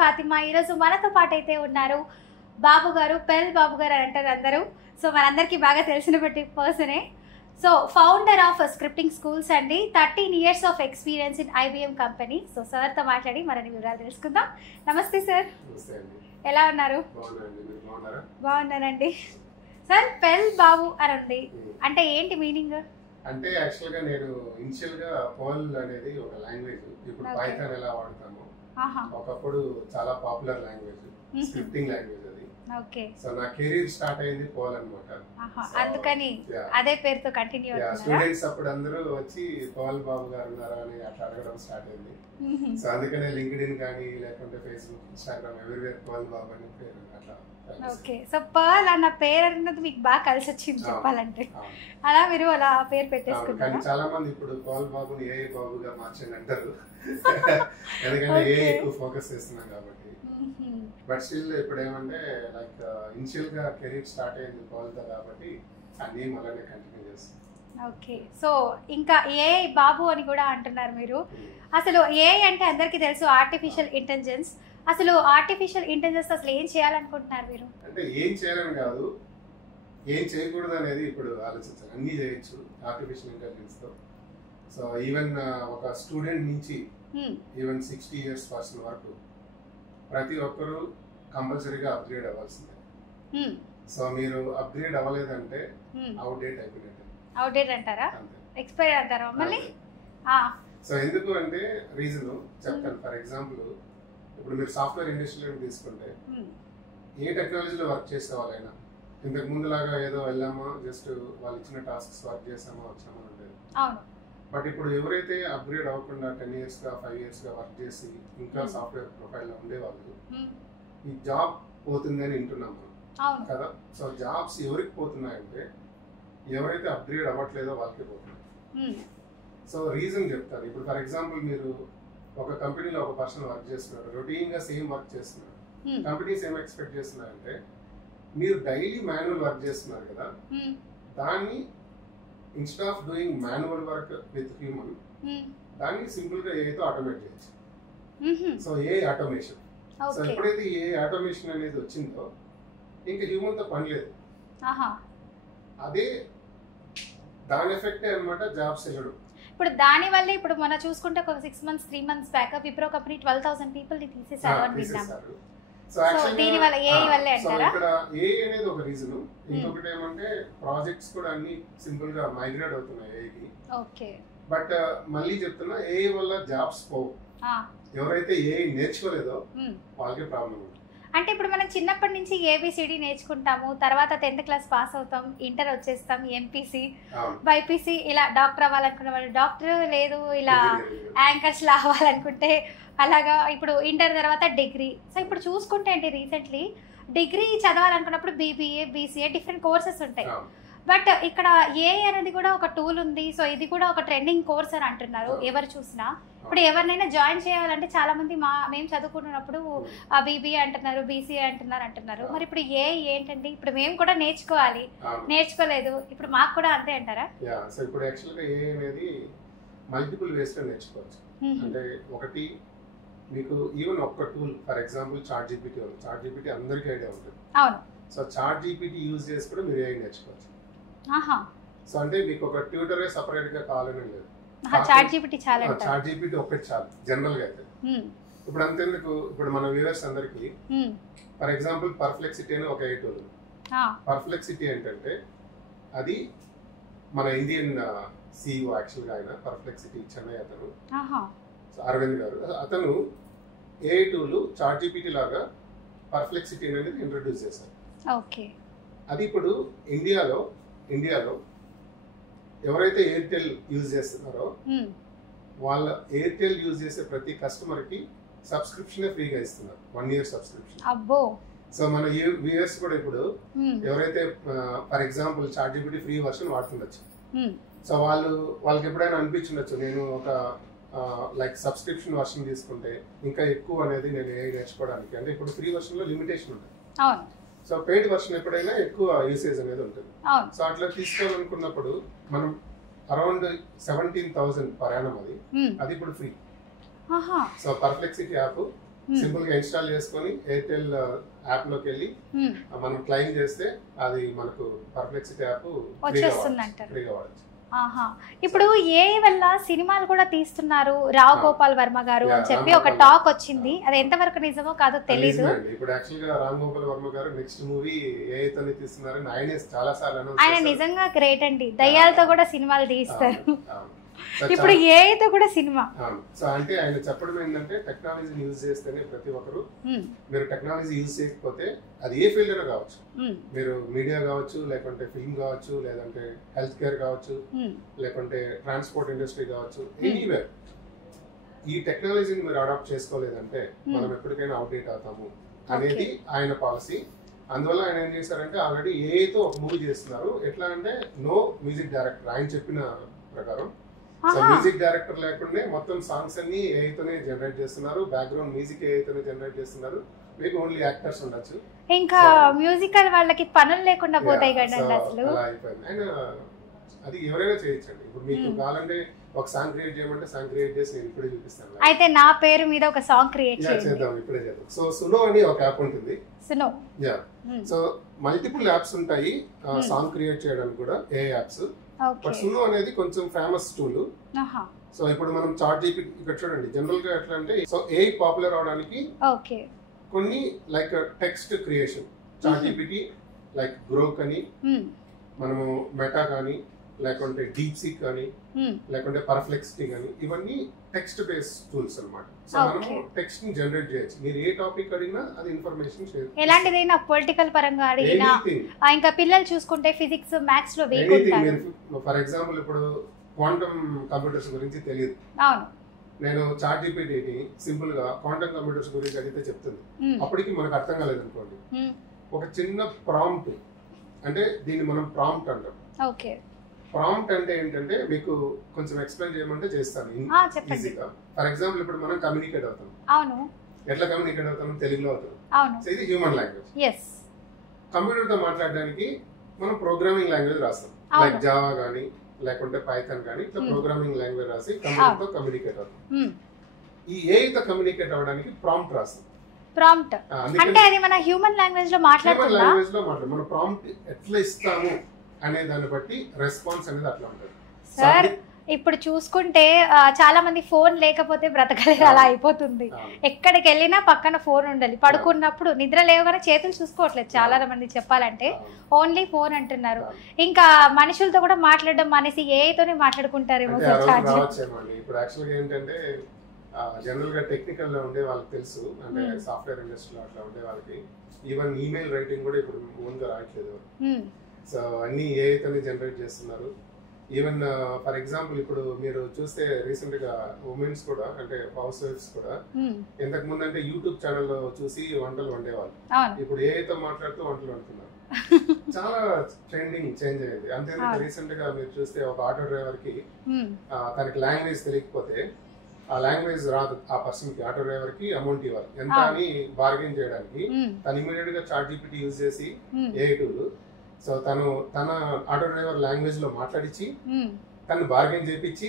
ఫాతిమా. ఈరోజు మనతో పాటు అయితే ఉన్నారు బాబు గారు, పెల్ బాబు గారు అని అంటారు అందరూ. సో మనందరికీ బాగా తెలిసిన పర్సనే. So founder of scripting schools అండి. 13 years of experience in IBM company. So సార్తో మాట్లాడి మరిన్ని వివరాలు తెలుసుకుందాం. నమస్తే సార్, ఎలా ఉన్నారు? బాగున్నానండి. సార్ పెల్ బాబు అని ఉంది అంటే ఏంటి మీనింగ్? అంటే యాక్చువల్ గా నేను ఇనిషియల్ గా పర్ల్ అనేది ఒక లాంగ్వేజ్. ఇప్పుడు పైథాన్ ఎలా వాడతామో ఒకప్పుడు చాలా పాపులర్ లాంగ్వేజ్, స్క్రిప్టింగ్ లాంగ్వేజ్ అది. ఓకే. సో నా కెరీర్ స్టార్ట్ అయింది పర్ల్ అన్నమాట. అందుకని అదే పేరుతో కంటిన్యూ అవుతున్నారా? స్టూడెంట్స్ అప్పుడు అందరూ వచ్చి పర్ల్ బాబు గారు ఉన్నారా అని అట్లా అడగడం స్టార్ట్ అయింది. సో అందుకనే లింక్డ్ఇన్ కానీ లేకుంటే ఫేస్బుక్, ఇన్స్టాగ్రామ్ ఎవ్రీవేర్ పర్ల్ బాబు అని పేరు అట్లా. ఓకే. సో పర్ల్ అన్న పేరు అన్నది మీకు బాగా కలిసి వచ్చింది చెప్పాలంటే. అలా మీరు అలా పేరు పెట్టేసుకుంటారు. చాలా మంది ఇప్పుడు పర్ల్ బాబుని ఏఐ బాబుగా మార్చండి అంటారు. ఎందుకంటే ఏఐ ఎక్కువ ఫోకస్ చేస్తున్నాం కాబట్టి. బట్ స్టిల్ ఇప్పుడు ఏమంటే లైక్ ఇనిషియల్ గా కెరీర్ స్టార్ట్ అయింది పర్ల్ తో కాబట్టి ఆ నేమ్ అలానే కంటిన్యూ చేస్తాం. ఓకే. సో ఇంకా ఏఐ బాబు అని కూడా అంటున్నారు మీరు. అసలు ఏఐ అంటే అందరికీ తెలుసు ఆర్టిఫిషియల్ ఇంటెలిజెన్స్. అసలు ఆర్టిఫిషియల్ ఇంటెలిజెన్స్ అసలు ఏం చేయాలనుకుంటున్నారు మీరు? అంటే ఏం చేయాలని కాదు, ఏం చేయకూడదు అనేది ఇప్పుడు ఆలోచించాలి. అన్నీ చేయొచ్చు ఆర్టిఫిషియల్ ఇంటెలిజెన్స్ తో. సో ఈవెన్ ఒక స్టూడెంట్ నుంచి ఈవెన్ 60 years పర్సన్ వరకు ప్రతి ఒక్కరూ కంపల్సరీగా అప్గ్రేడ్ అవ్వాల్సిందే. సో మీరు అప్గ్రేడ్ అవ్వలేదంటే అవుట్డేట్ అయిపోయినట్టు. అవుట్డేట్ అంటారా? ఎక్స్పైర్ అంటారా మళ్ళీ? సో ఎందుకు అంటే రీజన్ చెప్తాను. ఫర్ ఎగ్జాంపుల్ ఇప్పుడు మీరు సాఫ్ట్వేర్ ఇండస్ట్రీలో తీసుకుంటే ఏ టెక్నాలజీలో వర్క్ చేసే వాళ్ళైనా ఇంతకు ముందులాగా ఏదో వెళ్ళామా జస్ట్ వాళ్ళు ఇచ్చిన టాస్క్స్ వర్క్ చేసామా వచ్చామా ఉండేది. బట్ ఇప్పుడు ఎవరైతే అప్గ్రేడ్ అవ్వకుండా 10 years గా 5 years గా వర్క్ చేసి ఇంకా సాఫ్ట్వేర్ ప్రొఫైల్లో ఉండేవాళ్ళు ఈ జాబ్ పోతుందని వింటున్నాము కదా. సో జాబ్స్ ఎవరికి పోతున్నాయంటే ఎవరైతే అప్గ్రేడ్ అవ్వట్లేదో వాళ్ళకే పోతున్నాయి. సో రీజన్ చెప్తారు. ఇప్పుడు ఫర్ ఎగ్జాంపుల్ మీరు ఒక కంపెనీలో ఒక పర్సన్ వర్క్ చేస్తున్నారు, రొటీన్ గా సేమ్ వర్క్ చేస్తున్నారు. కంపెనీస్ ఏం ఎక్స్పెక్ట్ చేస్తున్నారంటే మీరు డైలీ మాన్యువల్ వర్క్ చేస్తున్నారు కదా, దాన్ని instead of doing manual work with human దాన్ని సింపుల్ గా ఏఐతో ఆటోమేట్ చేయొచ్చు. సో ఏ ఆటోమేషన్. సో ఎప్పుడైతే ఏ ఆటోమేషన్ అనేది వచ్చిందో ఇంకా హ్యూమన్ తో పని లేదు. అదే దాని ఎఫెక్టే అన్నమాట జాబ్స్ వెళ్ళడం. ఇప్పుడు దాని వల్ల ఇప్పుడు మనం చూసుకుంటే ఒక 6 months 3 months back Wipro company 12,000 people ని తీసేశారు అని విన్నాము. సో దీని వల్ల ఏఐ వల్లే అంటారా? ఇక్కడ ఏఐ అనేది ఒక రీజన్. ఇంకొకటి ఏమంటే ప్రాజెక్ట్స్ కూడా అన్ని సింపుల్ గా మైగ్రేట్ అవుతున్నాయి ఏఐకి. ఓకే. బట్ మళ్ళీ చెప్తున్నా ఏఐ వల్ల జాబ్స్ పోవు. ఎవరైతే ఏఐ నేర్చుకోలేదో వాళ్ళకే ప్రాబ్లం ఉంది. అంటే ఇప్పుడు మనం చిన్నప్పటి నుంచి ABCD నేర్చుకుంటాము, తర్వాత 10th class పాస్ అవుతాం, ఇంటర్ వచ్చేస్తాం, MPC BPC ఇలా డాక్టర్ అవ్వాలనుకున్న వాళ్ళు డాక్టర్, లేదు ఇలా యాంకర్స్ లా అవ్వాలనుకుంటే అలాగా. ఇప్పుడు ఇంటర్ తర్వాత డిగ్రీ. సో ఇప్పుడు చూసుకుంటే ఏంటి రీసెంట్లీ డిగ్రీ చదవాలనుకున్నప్పుడు BBA BCA డిఫరెంట్ కోర్సెస్ ఉంటాయి. బట్ ఇక్కడ ఏఐ అనేది కూడా ఒక టూల్ ఉంది. సో ఇది కూడా ఒక ట్రెండింగ్ కోర్స్ అని అంటున్నారు ఎవరు చూసినా. ఇప్పుడు ఎవరినైనా జాయిన్ చేయాలంటే చాలా మంది మేము చదువుకుంటున్నప్పుడు BBA అంటున్నారు, BCA అంటున్నారు. మరి ఇప్పుడు ఏఐ ఏంటండి? ఇప్పుడు మేము కూడా నేర్చుకోవాలి, నేర్చుకోలేదు, ఇప్పుడు మాకు కూడా అంతే అంటారా? సో ఇప్పుడు యాక్చువల్ గా ఏఐ అనేది మల్టిపుల్ వేస్ లో నేర్చుకోవచ్చు. అంటే ఒకటి మీకు ఈవెన్ ఒక్క టూల్ ఫర్ ఎగ్జాంపుల్ ChatGPT ఉంది. ChatGPT అందరికీ ఐడియా ఉంటుంది. అవును. సో ChatGPT యూజ్ చేసి కూడా మీరు ఏఐ నేర్చుకోవచ్చు. సో అంటే మీకు ఒక ట్యూటరే సపరేట్ గా కావాలని లేదు. ChatGPT ఒకటి చాలు జనరల్ గా అయితే. ఇప్పుడు అంతేందుకు ఇప్పుడు మన వ్యూవర్స్ అందరికి ఫర్ ఎగ్జాంపుల్ పర్ఫ్లెక్సిటీ అని ఒక ఏఐ టూల్. పర్ఫ్లెక్సిటీ ఏంటంటే అది మన ఇండియన్ CEO యాక్చువల్ గా ఆయన పర్ఫ్లెక్సిటీ చెన్నై అతను అరవింద్ గారు. అతను ఏఐ టూల్ ChatGPT లాగా పర్ఫ్లెక్సిటీ అనేది ఇంట్రడ్యూస్ చేశారు. అది ఇప్పుడు ఇండియాలో ఎవరైతే ఎయిర్టెల్ యూజ్ చేస్తున్నారో వాళ్ళ ఎయిర్టెల్ యూజ్ చేసే ప్రతి కస్టమర్ కి సబ్స్క్రిప్షన్ ఫ్రీగా ఇస్తున్నారు, 1 year సబ్స్క్రిప్షన్. సో మన వ్యూయర్స్ కూడా ఇప్పుడు ఎవరైతే for example ChatGPT free version వాడుతుండొచ్చు. సో వాళ్ళకి ఎప్పుడైనా అనిపించుండొచ్చు నేను ఒక లైక్ సబ్స్క్రిప్షన్ వర్షన్ తీసుకుంటే ఇంకా ఎక్కువ అనేది నేను ఏఐ నేర్చుకోవడానికి. అంటే ఇప్పుడు ఫ్రీ వర్షన్ లో లిమిటేషన్ ఉంటుంది. సో పెయిడ్ వర్షన్ ఎప్పుడైనా ఎక్కువ యూసేజ్ అనేది ఉంటుంది. సో అట్లా తీసుకోవాలనుకున్నప్పుడు మనం అరౌండ్ 17,000 per annum అది ఇప్పుడు ఫ్రీ. సో పర్ఫ్లెక్సిటీ యాప్ సింపుల్ గా ఇన్స్టాల్ చేసుకొని ఎయిర్టెల్ యాప్ లోకి వెళ్ళి మనం క్లెయిమ్ చేస్తే అది మనకు పర్ప్లెక్సిటీ యాప్ ఫ్రీగా వాడచ్చు. ఇప్పుడు ఏ వల్ల సినిమాలు కూడా తీస్తున్నారు రావు గోపాల్ వర్మ గారు అని చెప్పి ఒక టాక్ వచ్చింది, అది ఎంతవరకు నిజమో కాదో తెలీదు. ఇప్పుడు యాక్చువల్ గా రామ్ గోపాల్ వర్మ గారు నెక్స్ట్ మూవీ ఏతోని తీస్తున్నారని ఆయన చాలా సార్లు ఆయన నిజంగా గ్రేట్ అండి, దయ్యాలతో కూడా సినిమాలు తీస్తారు. ఇప్పుడు ఏతో కూడా సినిమా. సో అంటే ఆయన చెప్పడం ఏంటంటే టెక్నాలజీని యూజ్ చేస్తేనే ప్రతి ఒక్కరు, మీరు టెక్నాలజీ యూజ్ చేయకపోతే అది ఏ ఫీల్డ్ అయినా కావచ్చు, మీరు మీడియా కావచ్చు, లేకుంటే ఫిల్మ్ కావచ్చు, లేదంటే హెల్త్ కేర్ కావచ్చు, లేకుంటే ట్రాన్స్పోర్ట్ ఇండస్ట్రీ కావచ్చు, ఎనీవేర్ ఈ టెక్నాలజీని మీరు అడాప్ట్ చేసుకోలేదంటే మనం ఎప్పటికైనా అవుట్డేట్ అవుతాము అనేది ఆయన పాలసీ. అందువల్ల ఆయన ఏం చేశారంటే ఆల్రెడీ ఏతో ఒక మూవీ చేస్తున్నారు. ఎట్లా అంటే నో మ్యూజిక్ డైరెక్టర్, ఆయన చెప్పిన ప్రకారం. సో మ్యూజిక్ డైరెక్టర్ లేకుండా మొత్తం సాంగ్స్ అన్ని ఏఐతోనే జనరేట్ చేస్తున్నారు, బ్యాక్గ్రౌండ్ మ్యూజిక్ ఏఐతోనే జనరేట్ చేస్తున్నారు, మీకు ఓన్లీ యాక్టర్స్ ఉండొచ్చు, ఇంకా మ్యూజికల్ వాళ్ళకి పనులు లేకుండా పోతాయి కదా అసలు. అలా అయిపోయింది. అండ్ అది ఎవరైనా చేయొచ్చండి. ఇప్పుడు మీకు కావాలంటే ఒక సాంగ్ క్రియేట్ చేయమంటే సాంగ్ క్రియేట్ చేసి నేను ఇప్పుడే చూపిస్తాను. అయితే నా పేరు మీద ఒక సాంగ్ క్రియేట్ చేద్దాం, ఇప్పుడే చేద్దాం. సో సునో అని ఒక యాప్ ఉంటుంది. సునో, యా. సో మల్టిపుల్ యాప్స్ ఉంటాయి సాంగ్ క్రియేట్ చేయడానికి కూడా, ఏ యాప్స్. బట్ సునో అనేది కొంచెం ఫేమస్ టూల్. సో ఇప్పుడు మనం చాట్ జీపీటీ ఇక్కడ చూడండి, జనరల్ గా ఎట్లా అంటే, సో ఏ పాపులర్ అవడానికి కొన్ని like text creation, chat GPT like Grok అని, మనము మెటా కానీ, లేకుంటే డీప్ సీక్ కానీ, లేకుంటే పర్ప్లెక్సిటీ కానీ, ఇవన్నీ టెక్స్ట్ బేస్డ్ టూల్స్ అన్నమాట. సో మనము టెక్స్ట్ ని జనరేట్ చేయొచ్చు. మీరు ఏ టాపిక్ అడిగినా అది ఇన్ఫర్మేషన్ షేర్, ఎలాంటిదైనా పొలిటికల్ పరంగా అడిగినా, ఇంకా పిల్లలు చూసుకుంటే ఫిజిక్స్ మ్యాథ్స్ లో వీక్ ఉంటారు. ఫర్ ఎగ్జాంపుల్ ఇప్పుడు క్వాంటమ్ కంప్యూటర్స్ గురించి తెలియదు, అవును, నేను చాట్ జీపీటీని సింపుల్ గా క్వాంటమ్ కంప్యూటర్స్ గురించి అడిగితే చెప్తుంది. అప్పటికి మనకు అర్థం కాలేదు అనుకోండి, ఒక చిన్న ప్రాంప్ట్, అంటే దీన్ని మనం ప్రాంప్ట్ అంటాం. ఓకే, ప్రాంప్ట్ అంటే ఏంటంటే మీకు కొంచెం ఎక్స్ప్లెయిన్ చేయమంటే చేస్తాను ఈజీగా. ఫర్ ఎగ్జాంపుల్ ఇప్పుడు మనం కమ్యూనికేట్ అవుతాం, అవును, ఎట్లా కమ్యూనికేట్ అవుతాం? తెలుగులో అవుతాం, అవును. సో ఇది హ్యూమన్ లాంగ్వేజ్. కంప్యూటర్ తో మాట్లాడడానికి మనం ప్రోగ్రామింగ్ లాంగ్వేజ్ రాస్తాం, లైక్ జావా గానీ, లేకుంటే పైథాన్ కానీ, ఇట్లా ప్రోగ్రామింగ్ లాంగ్వేజ్ రాసి కంప్యూటర్ తో కమ్యూనికేట్ అవుతాం. ఈ ఏఐ తో కమ్యూనికేట్ అవడానికి ప్రాంప్ట్ రాస్తాం. ప్రాంప్ట్ అంటే అది మన హ్యూమన్ లాంగ్వేజ్ లో మాట్లాడుతుందా? లాంగ్వేజ్ లో మాట్లాడు. మన ప్రాంప్ట్ ఎట్లా ఇస్తాము అనే దాన్ని బట్టి రెస్పాన్స్ అనేది అట్లా ఉంటుంది. సార్ ఇప్పుడు చూసుకుంటే చాలా మంది ఫోన్ లేకపోతే బ్రతకలేరు, అలా అయిపోతుంది. ఎక్కడికి వెళ్ళినా పక్కన ఫోన్ ఉండాలి. పడుకున్నప్పుడు నిద్ర లేవగానే చేతులు చూసుకోవట్లేదు చాలా మంది, చెప్పాలంటే ఓన్లీ ఫోన్ అంటున్నారు. ఇంకా మనుషులతో కూడా మాట్లాడడం మానేసి ఏఐతోనే మాట్లాడుకుంటారేమో సార్. ఇప్పుడు యాక్చువల్గా ఏంటంటే జనరల్ గా టెక్నికల్ లో ఉండే వాళ్ళకి తెలుసు, అంటే సాఫ్ట్వేర్ ఇండస్ట్రీలో అట్లా ఉండే వాళ్ళకి ఈవెన్ ఈమెయిల్ రైటింగ్ కూడా ఇప్పుడు ఓన్ గా రాయట్లేదు. సో అన్ని ఏఐతోనే జనరేట్ చేస్తున్నారు. ఈవెన్ ఫర్ ఎగ్జాంపుల్ ఇప్పుడు మీరు చూస్తే రీసెంట్ గా ఉమెన్స్ కూడా, అంటే హౌస్ వైఫ్స్ కూడా ఇంతకు ముందు అంటే యూట్యూబ్ ఛానల్లో చూసి వంటలు వండేవాళ్ళు, ఇప్పుడు ఏఐతో మాట్లాడుతూ వంటలు వండుతున్నారు. చాలా ట్రెండింగ్ చేంజ్ అయింది. అంతే రీసెంట్ గా మీరు చూస్తే ఒక ఆటో డ్రైవర్ కి తనకి లాంగ్వేజ్ తెలియకపోతే ఆ లాంగ్వేజ్ రాదు ఆ పర్సన్ కి, ఆటో డ్రైవర్ కి అమౌంట్ ఇవ్వాలి ఎంత అని బార్గెన్ చేయడానికి తను ఇమీడియట్ గా చాట్ జీపీటీ యూజ్ చేసి ఏఐ టూల్, సో తన ఆటో డ్రైవర్ లాంగ్వేజ్ లో మాట్లాడించి తను బార్గెన్ చేపించి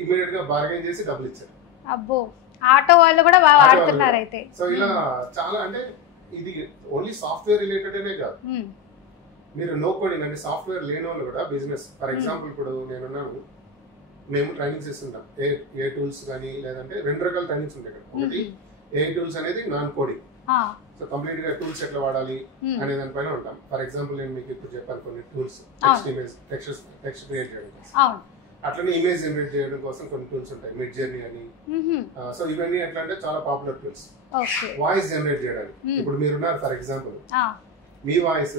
ఇమీడియట్ గా బార్గెన్ చేసి డబ్బులు ఇచ్చారు. అబ్బో, ఆటో వాళ్ళు కూడా బాగా వాడుతున్నారు అయితే. సో ఇలా చాలా, అంటే ఇది ఓన్లీ సాఫ్ట్వేర్ రిలేటెడ్ అనే కాదు, మీరు నో కోడింగ్ అంటే సాఫ్ట్వేర్ లేని వాళ్ళు కూడా బిజినెస్. ఫర్ ఎగ్జాంపుల్ ఇప్పుడు నేనున్నాను, మేము ట్రైనింగ్స్ ఇస్తుంటాం ఏ టూల్స్ కానీ, లేదంటే 2 రకాల ట్రైనింగ్స్ ఉంటాయి ఇక్కడ. ఒకటి ఏ టూల్స్ అనేది నాన్ కోడింగ్, సో కంప్లీట్ గా టూల్స్ ఎట్లా వాడాలి అనే దానిపైన ఉంటాం. ఫర్ ఎగ్జాంపుల్ నేను మీకు ఇప్పుడు చెప్పాను కొన్ని టూల్స్, టెక్స్ట్ క్రియేట్ చేయడం కోసం, అట్లనే ఇమేజ్ జనరేట్ చేయడం కోసం కొన్ని టూల్స్ ఉంటాయి, మిడ్ జర్నీ అని. సో ఇవన్నీ ఎట్లా అంటే చాలా పాపులర్ టూల్స్. వాయిస్ జనరేట్ చేయడానికి, ఇప్పుడు మీరున్నారు for example, me voice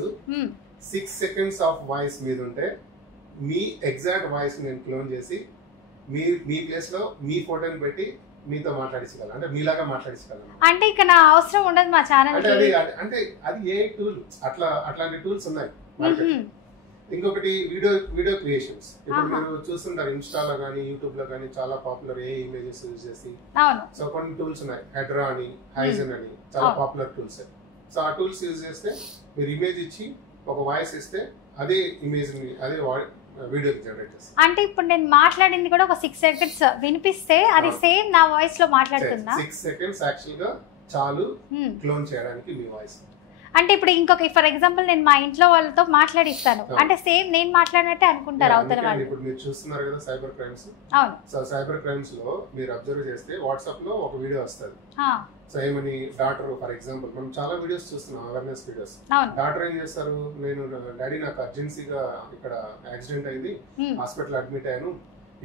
6 seconds of voice మీద ఉంటే మీ ఎగ్జాక్ట్ వాయిస్ నేను క్లోన్ చేసి మీ ప్లేస్ లో మీ ఫోటోని పెట్టి మీతో మాట్లాడించగలను, అంటే మీలాగా మాట్లాడించగలను. అంటే ఇక నా అవసరం ఉండదు మా ఛానల్ కి. అంటే అది ఏ టూల్, అట్లాంటి టూల్స్ ఉన్నాయి. ఇంకొకటి వీడియో క్రియేషన్స్, ఇప్పుడు మీరు చూస్తుంటారు ఇన్స్టాలో కానీ యూట్యూబ్ లో కానీ చాలా పాపులర్ ఏ ఇమేజెస్ యూజ్ చేసి. సో కొన్ని టూల్స్ ఉన్నాయి, హెడ్రా అని, హైజన్ అని, చాలా పాపులర్ టూల్స్. సో ఆ టూల్స్ యూజ్ చేస్తే మీరు ఇమేజ్ ఇచ్చి ఒక వాయిస్ ఇస్తే అదే ఇమేజ్ ని, అదే వీడియో జనరేట్ చేస్తాం. అంటే ఇప్పుడు నేను మాట్లాడింది కూడా ఒక 6 సెకండ్స్ వినిపిస్తే అది సేమ్ నా వాయిస్ లో మాట్లాడుతుందా? 6 సెకండ్స్ యాక్చువల్ గా చాలు క్లోన్ చేయడానికి మీ వాయిస్. అంటే ఇప్పుడు ఇంకొక ఫర్ ఎగ్జాంపుల్ నేను మా ఇంట్లో వాళ్ళతో మాట్లాడిస్తాను అంటే సేమ్ నేను మాట్లాడినట్టే అనుకుంటారు అవతల వాళ్ళు. ఇప్పుడు మీరు చూస్తున్నారు కదా సైబర్ క్రైమ్స్. అవును. సో సైబర్ క్రైమ్స్ లో మీరు అబ్జర్వ్ చేస్తే వాట్సాప్ లో ఒక వీడియో వస్తుంది. సో ఏమని డాక్టర్ ఫర్ ఎగ్జాంపుల్ మనం చాలా వీడియోస్ చూస్తున్నాం అవేర్నెస్ వీడియోస్. డాక్టర్ ఏం చేస్తారు, నేను డాడీ నాకు అర్జెన్సీగా ఇక్కడ యాక్సిడెంట్ అయింది, హాస్పిటల్ అడ్మిట్ అయ్యాను,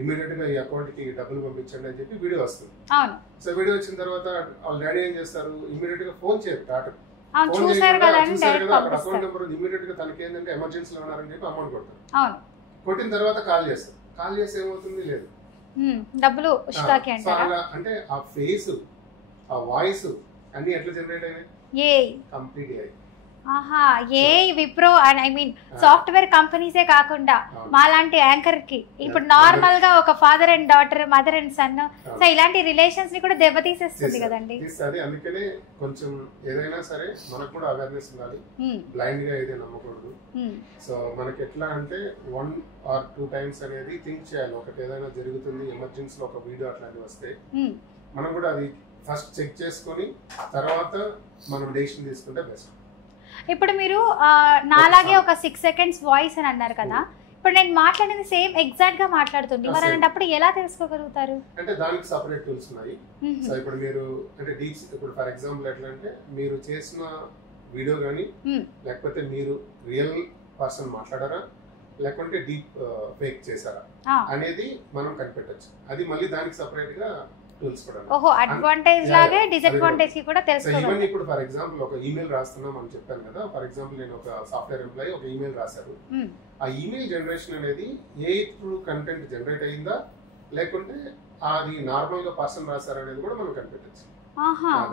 ఇమీడియట్ గా ఈ అకౌంట్ కి డబ్బులు పంపించండి అని చెప్పి వీడియో వస్తుంది. సో వీడియో వచ్చిన తర్వాత వాళ్ళ డాడీ ఏం చేస్తారు, ఇమీడియట్ గా ఫోన్ చేయరు డాక్టర్. చూసారు కదా అకౌంట్ నెంబర్ ఇమీడియట్ గా తనకి ఏంటంటే ఎమర్జెన్సీలో ఉన్నారని చెప్పి అమౌంట్ కొడతారు. కొట్టిన తర్వాత కాల్ చేస్తారు. కాల్ చేస్తే ఏమవుతుంది, లేదు డబ్బులు అంటే ఆ ఫేస్ ఆ వాయిస్ అన్ని ఎట్లా జనరేట్ అయినాయి, కంప్లీట్ అయ్యాయి. Wipro and I mean software కంపెనీసే కాకుండా మాలాంటి యాంకర్ కి ఇప్పుడు నార్మల్ గా ఒక father and daughter, mother and son, so ఇలాంటి రిలేషన్స్ ని కూడా దెబ్బతీసేస్తుంది కదండి. అందుకనే కొంచెం ఏదైనా సరే మనకు కూడా అవేర్నెస్ ఉండాలి, బ్లైండ్ గా ఏదైనా నమ్మకూడదు. సో మనకి ఎట్లా అంటే 1 or 2 times అనేది థింక్ చేయాలి. ఒకటి ఏదైనా జరుగుతుంది ఎమర్జెన్సీలో ఒక వీడియో అట్లాంటివి వస్తే మనం కూడా అది ఫస్ట్ చెక్ చేసుకొని తర్వాత మనం డెసిషన్ తీసుకుంటే బెస్ట్. ఇప్పుడు మీరు నాలాగే ఒక 6 సెకండ్స్ వాయిస్ అని అన్నారు కదా, ఇప్పుడు నేను మాట్లాడేది సేమ్ ఎగ్జాక్ట్ గా మాట్లాడుతుంది, మరి అలాంటప్పుడు ఎలా తెలుసుకోగలుగుతారు? అంటే దానికి సెపరేట్ టూల్స్ ఉన్నాయి. సో ఇప్పుడు మీరు అంటే డీప్ ఇప్పుడు ఫర్ ఎగ్జాంపుల్ ఎట్లా అంటే మీరు చేసిన వీడియో గానీ లేకపోతే మీరు రియల్ పర్సన్ మాట్లాడారా లేకుంటే డీప్ ఫేక్ చేశారా అనేది మనం కనిపెట్టచ్చు. అది మళ్ళీ దానికి సెపరేట్ గా టూల్స్ కూడా. ఓహో, అడ్వాంటేజ్ లాగే డిసడ్వాంటేజ్ కి కూడా తెలుసుకోవాలి. ఇప్పుడు ఫర్ ఎగ్జాంపుల్ ఒక ఈమెయిల్ రాస్తున్నాం అని చెప్పాను కదా, ఫర్ ఎగ్జాంపుల్ నేను ఒక సాఫ్ట్వేర్ ఎంప్లాయీ ఒక ఈమెయిల్ రాశారు. ఆ ఈమెయిల్ జనరేషన్ అనేది ఏ త్రూ కంటెంట్ జనరేట్ అయిందా లేకుంటే అది నార్మల్ గా పర్సన్ రాశారు అనేది కూడా మనం కనిపెట్టచ్చు.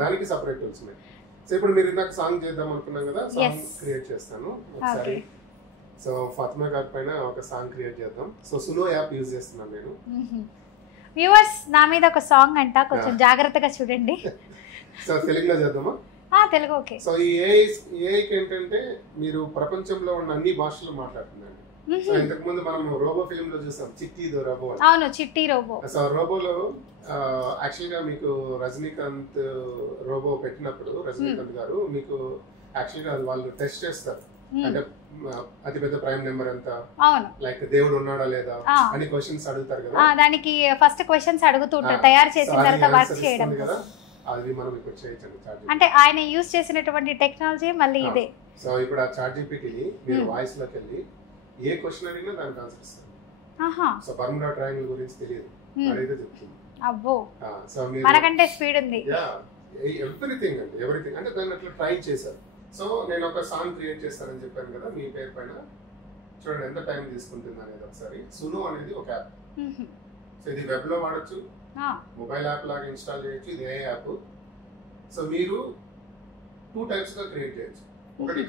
దానికి సెపరేట్ టూల్స్ ఉన్నాయి. సో ఇప్పుడు మీరు ఇందాక సాంగ్ చేద్దాం అనుకున్నాం కదా, సాంగ్ క్రియేట్ చేస్తాను ఒకసారి. సో ఫాతిమా గారి పైన ఒక సాంగ్ క్రియేట్ చేద్దాం. సో సునో యాప్ యూజ్ చేస్తున్నాను నేను. వ్యూవర్స్, నా మీద ఒక సాంగ్ అంట, కొంచెం జాగ్రత్తగా చూడండి. సో తెలుగులో చేద్దామా? తెలుగు ఓకే. సో ఈ ఏఐకి ఏంటంటే మీరు ప్రపంచంలో ఉన్న అన్ని భాషలు మాట్లాడుతుందండి. సో ఇంతకు ముందు మనం రోబో ఫిల్మ్ లో చూసాం, చిట్టి దో రోబో. అవును, చిట్టి రోబో. సో రోబోలో యాక్చువల్ గా మీకు రజనీకాంత్ రోబో పెట్టినప్పుడు రజనీకాంత్ గారు మీకు యాక్చువల్ గా వాళ్ళు టెస్ట్ చేస్తారు. అంటే అతి పెద్ద ప్రైమ్ నెంబర్ ఎంత, లైక్ దేవుడు ఉన్నాడా లేదా అని క్వశ్చన్స్ అడుగుతారు కదా. దానికి ఫస్ట్ క్వశ్చన్స్ అడుగుతుంటారు తయారు చేసిన తర్వాత వర్క్ చేయడం కదా. అది మనం ఇప్పుడు చేయొచ్చు. అంటే ఆయన యూస్ చేసినటువంటి టెక్నాలజీ మళ్ళీ ఇదే. సో ఇప్పుడు ఆ చాట్‌జీపీటీని మీరు వాయిస్ లోకి వెళ్ళి ఏ క్వశ్చన్ అడిగినా దానికి ఆన్సర్ ఇస్తారు. సో బర్ముడా ట్రయాంగిల్ గురించి తెలియదు అడిగితే చెప్తుంది. అబ్బో, సో మీరు మనకంటే స్పీడ్ ఉంది. ఎవ్రీథింగ్ అండి, ఎవ్రీథింగ్. అంటే దాన్ని అట్లా ట్రై చేశారు. సో నేను ఒక సాంగ్ క్రియేట్ చేస్తానని చెప్పాను కదా మీ పేరు పైన. చూడండి ఎంత టైం తీసుకుంటుంది అనేది ఒకసారి. సునో అనేది ఒక యాప్. సో ఇది వెబ్ లో వాడచ్చు, మొబైల్ యాప్ లాగా ఇన్స్టాల్ చేయొచ్చు. ఇది ఏ యాప్. సో మీరు 2 types గా క్రియేట్ చేయొచ్చు. ఒకటి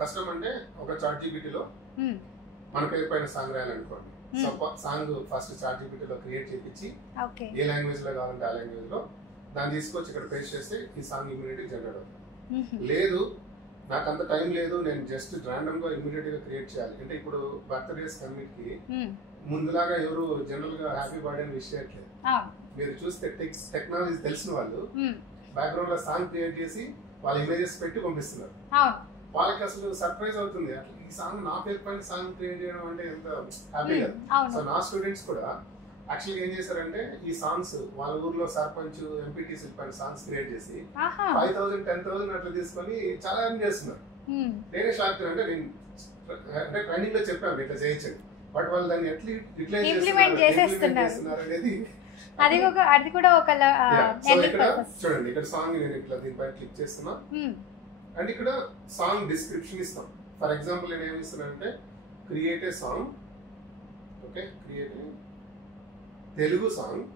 కస్టమ్ అంటే ఒక చాట్‌జీపీటీలో మన పేరు పైన సాంగ్ రాయాలనుకోండి. సో సాంగ్ ఫస్ట్ చాట్‌జీపీటీలో క్రియేట్ చేయించి ఏ లాంగ్వేజ్ లో కావాలంటే ఆ లాంగ్వేజ్ లో దాన్ని తీసుకొచ్చి ఇక్కడ పేస్ట్ చేస్తే ఈ సాంగ్ ఇమీడియట్ గా జనరేట్ అవుతుంది. లేదు నాకు అంత టైం లేదు, నేను జస్ట్ ర్యాండమ్ గా ఇమీడియట్ గా క్రియేట్ చేయాలి అంటే ఇప్పుడు బర్త్డేస్ కన్నిటికి ముందులాగా ఎవరు జనరల్ గా హ్యాపీ బర్త్డే అని విష్ చేయట్లేదు. మీరు చూస్తే టెక్నాలజీ తెలిసిన వాళ్ళు బ్యాక్గ్రౌండ్ లో సాంగ్ క్రియేట్ చేసి వాళ్ళ ఇమేజెస్ పెట్టి పంపిస్తున్నారు. వాళ్ళకి అసలు సర్ప్రైజ్ అవుతుంది, అట్లా ఈ సాంగ్ నా పేరు పైన సాంగ్ క్రియేట్ చేయడం అంటే ఎంత హ్యాపీ కదా. సో నా స్టూడెంట్స్ కూడా యాక్చువల్గా ఏం చేశారంటే ఈ సాంగ్స్ వాళ్ళ ఊర్లో సర్పంచ్ ఎంపీటీసీ పైన సాంగ్స్ క్రియేట్ చేసి 5,000 10,000 అట్లా తీసుకొని చాలా ఎర్న్ చేస్తున్నారు. నేనే షాక్ అంటే నేను అంటే ట్రైనింగ్ లో చెప్పాను ఇట్లా చేయొచ్చండి, బట్ వాళ్ళు దాన్ని ఎట్లా ఇంప్లిమెంట్ చేస్తున్నారు అనేది అది కూడా ఒక చూడండి. ఇక్కడ సాంగ్ నేను ఇట్లా దీనిపైన క్లిక్ చేస్తున్నా అండ్ ఇక్కడ సాంగ్ డిస్క్రిప్షన్ ఇస్తాం. ఫర్ ఎగ్జాంపుల్ నేను ఏమి ఇస్తున్నానంటే create a song. Okay, create Telugu song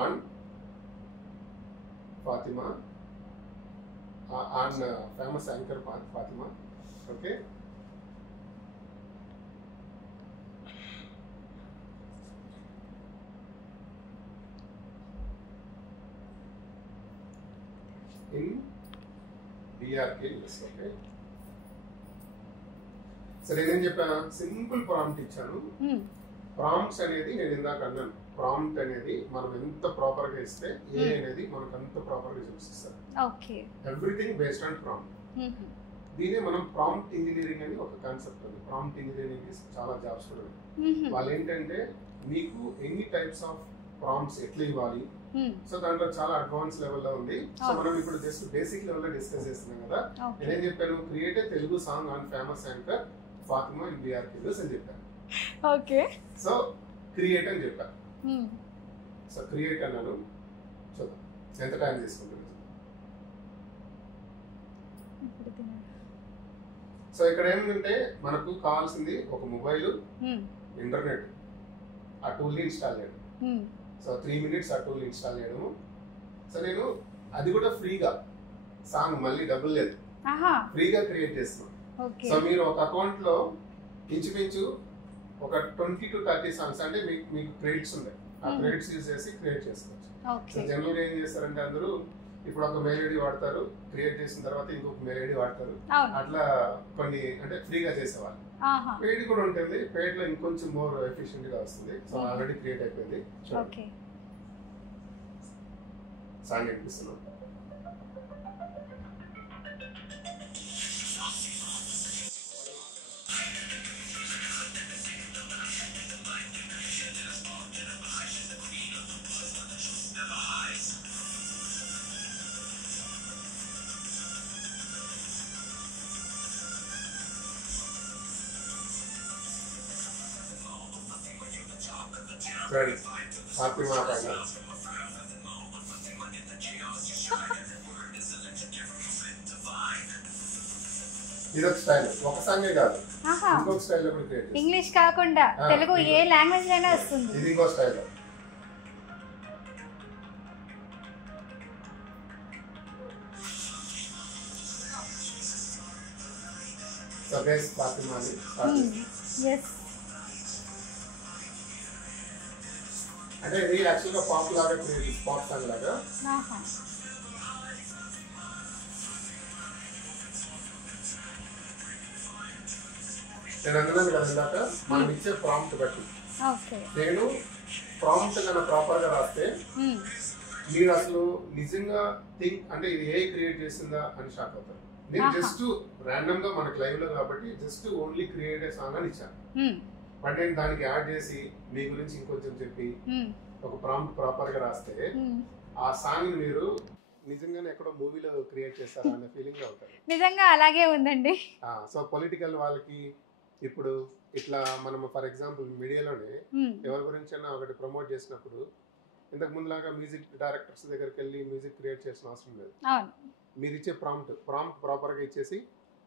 on Fatima, on famous anchor Fatima. Okay, in BRK news. Okay, సరే నేనేం చెప్పాను, సింపుల్ ప్రాంప్ట్ ఇచ్చాను. ప్రాంప్ట్స్ అనేది నేను ఇందాక అన్నాను, ప్రాంప్ట్ అనేది మనం ఎంత ప్రాపర్ గా ఇస్తే ఏ అనేది మనకు అంత ప్రాపర్ గా చూపిస్తారు. Okay, everything based on prompt. దీనే మనం ప్రాంప్ట్ ఇంజనీరింగ్ అని ఒక కాన్సెప్ట్ ఉంది. ప్రాంప్ట్ ఇంజనీరింగ్ చాలా జాబ్స్ కూడా ఉన్నాయి. వాళ్ళు ఏంటంటే మీకు ఎన్ని టైప్స్ ఆఫ్ ప్రాంప్ట్స్ ఎట్లా ఇవ్వాలి, సో దాంట్లో చాలా అడ్వాన్స్ లెవెల్లో ఉంది. సో మనం ఇప్పుడు జస్ట్ బేసిక్ లెవెల్లో డిస్కస్ చేస్తున్నాం కదా. నేనేం చెప్పాను, create a Telugu song on famous anchor Fatima and BRK news అని చెప్పాను. ఓకే, సో క్రియేట్ అని చెప్పాను. సో క్రియేట్ అన్నాను. చూద్దాం ఎంత టైం తీసుకుంటుంది. సో ఇక్కడ ఏమిటంటే మనకు కావాల్సింది ఒక మొబైల్, ఇంటర్నెట్, ఆ టూల్ ని ఇన్స్టాల్ చేయడం. సో 3 minutes ఆ టూల్ ఇన్స్టాల్ చేయడము. సో నేను అది కూడా ఫ్రీగా, సాంగ్ మళ్ళీ డబ్బులు లేదు, ఫ్రీగా క్రియేట్ చేస్తున్నాను. సో మీరు ఒక అకౌంట్ లో ఇంచుమించు ఒక 20 to 30 సాంగ్స్ అంటే మీకు క్రెడిట్స్ ఉంటాయి, ఆ క్రెడిట్స్ యూజ్ చేసి క్రియేట్ చేసుకోవచ్చు. సో జనరల్ గా ఏం చేస్తారంటే అందరూ ఇప్పుడు ఒక మెయిల్ ఐడి వాడతారు, క్రియేట్ చేసిన తర్వాత ఇంకొక మెయిల్ ఐడి వాడతారు, అట్లా కొన్ని అంటే ఫ్రీగా చేసేవాళ్ళు. పెయిడ్ కూడా ఉంటుంది, పెయిడ్ లో ఇంకొంచెం మోర్ ఎఫిషియెంట్ గా వస్తుంది. సో ఆల్రెడీ క్రియేట్ అయిపోయింది. సాంగ్ వినిపిస్తున్నాం. ఫాతిమా పైన ఇదొక స్టైల్, ఒక సాంగే కాదు ఇంకొక స్టైల్ లో కూడా క్రియేట్ చేస్తాం. ఇంగ్లీష్ కాకుండా తెలుగు ఏ లాంగ్వేజ్ అయినా వస్తుంది. ఇది ఇంకో స్టైల్. సో గైస్ ఫాతిమా అని yes అంటే ఇది యాక్చువల్గా పాప్ లాగా క్రియేట్, పాప్ సాంగ్ లాగా. నేను అన్నాను కదా ఇందాక, మనం ఇచ్చే ప్రాంప్ట్ బట్టి నేను ప్రాంప్ట్ కన్నా ప్రాపర్ గా రాస్తే మీరు అసలు నిజంగా థింక్ అంటే ఇది ఏ క్రియేట్ చేసిందా అని షాక్ అవుతారు. నేను జస్ట్ ర్యాండమ్ గా మనకు లైవ్ లో కాబట్టి just only create a song అని ఇచ్చాను. బట్ నేను దానికి యాడ్ చేసి మీ గురించి ఇంకొంచెం చెప్పి ఒక ప్రాంప్ట్ ప్రాపర్ గా రాస్తే ఆ సాంగ్ మీరు నిజంగానే ఎక్కడో మూవీలో క్రియేట్ చేస్తారా అనే ఫీలింగ్ లో ఉంటారు. నిజంగా అలాగే ఉందండి. సో పొలిటికల్ వాళ్ళకి ఇప్పుడు ఇట్లా మనం ఫర్ ఎగ్జాంపుల్ మీడియాలోనే ఎవరి గురించి అయినా ఒకటి ప్రమోట్ చేసినప్పుడు ఇంతకు ముందులాగా మ్యూజిక్ డైరెక్టర్స్ దగ్గరికి వెళ్ళి మ్యూజిక్ క్రియేట్ చేసిన అవసరం లేదు. మీరు ఇచ్చే ప్రాంప్ట్ ప్రాపర్ గా ఇచ్చేసి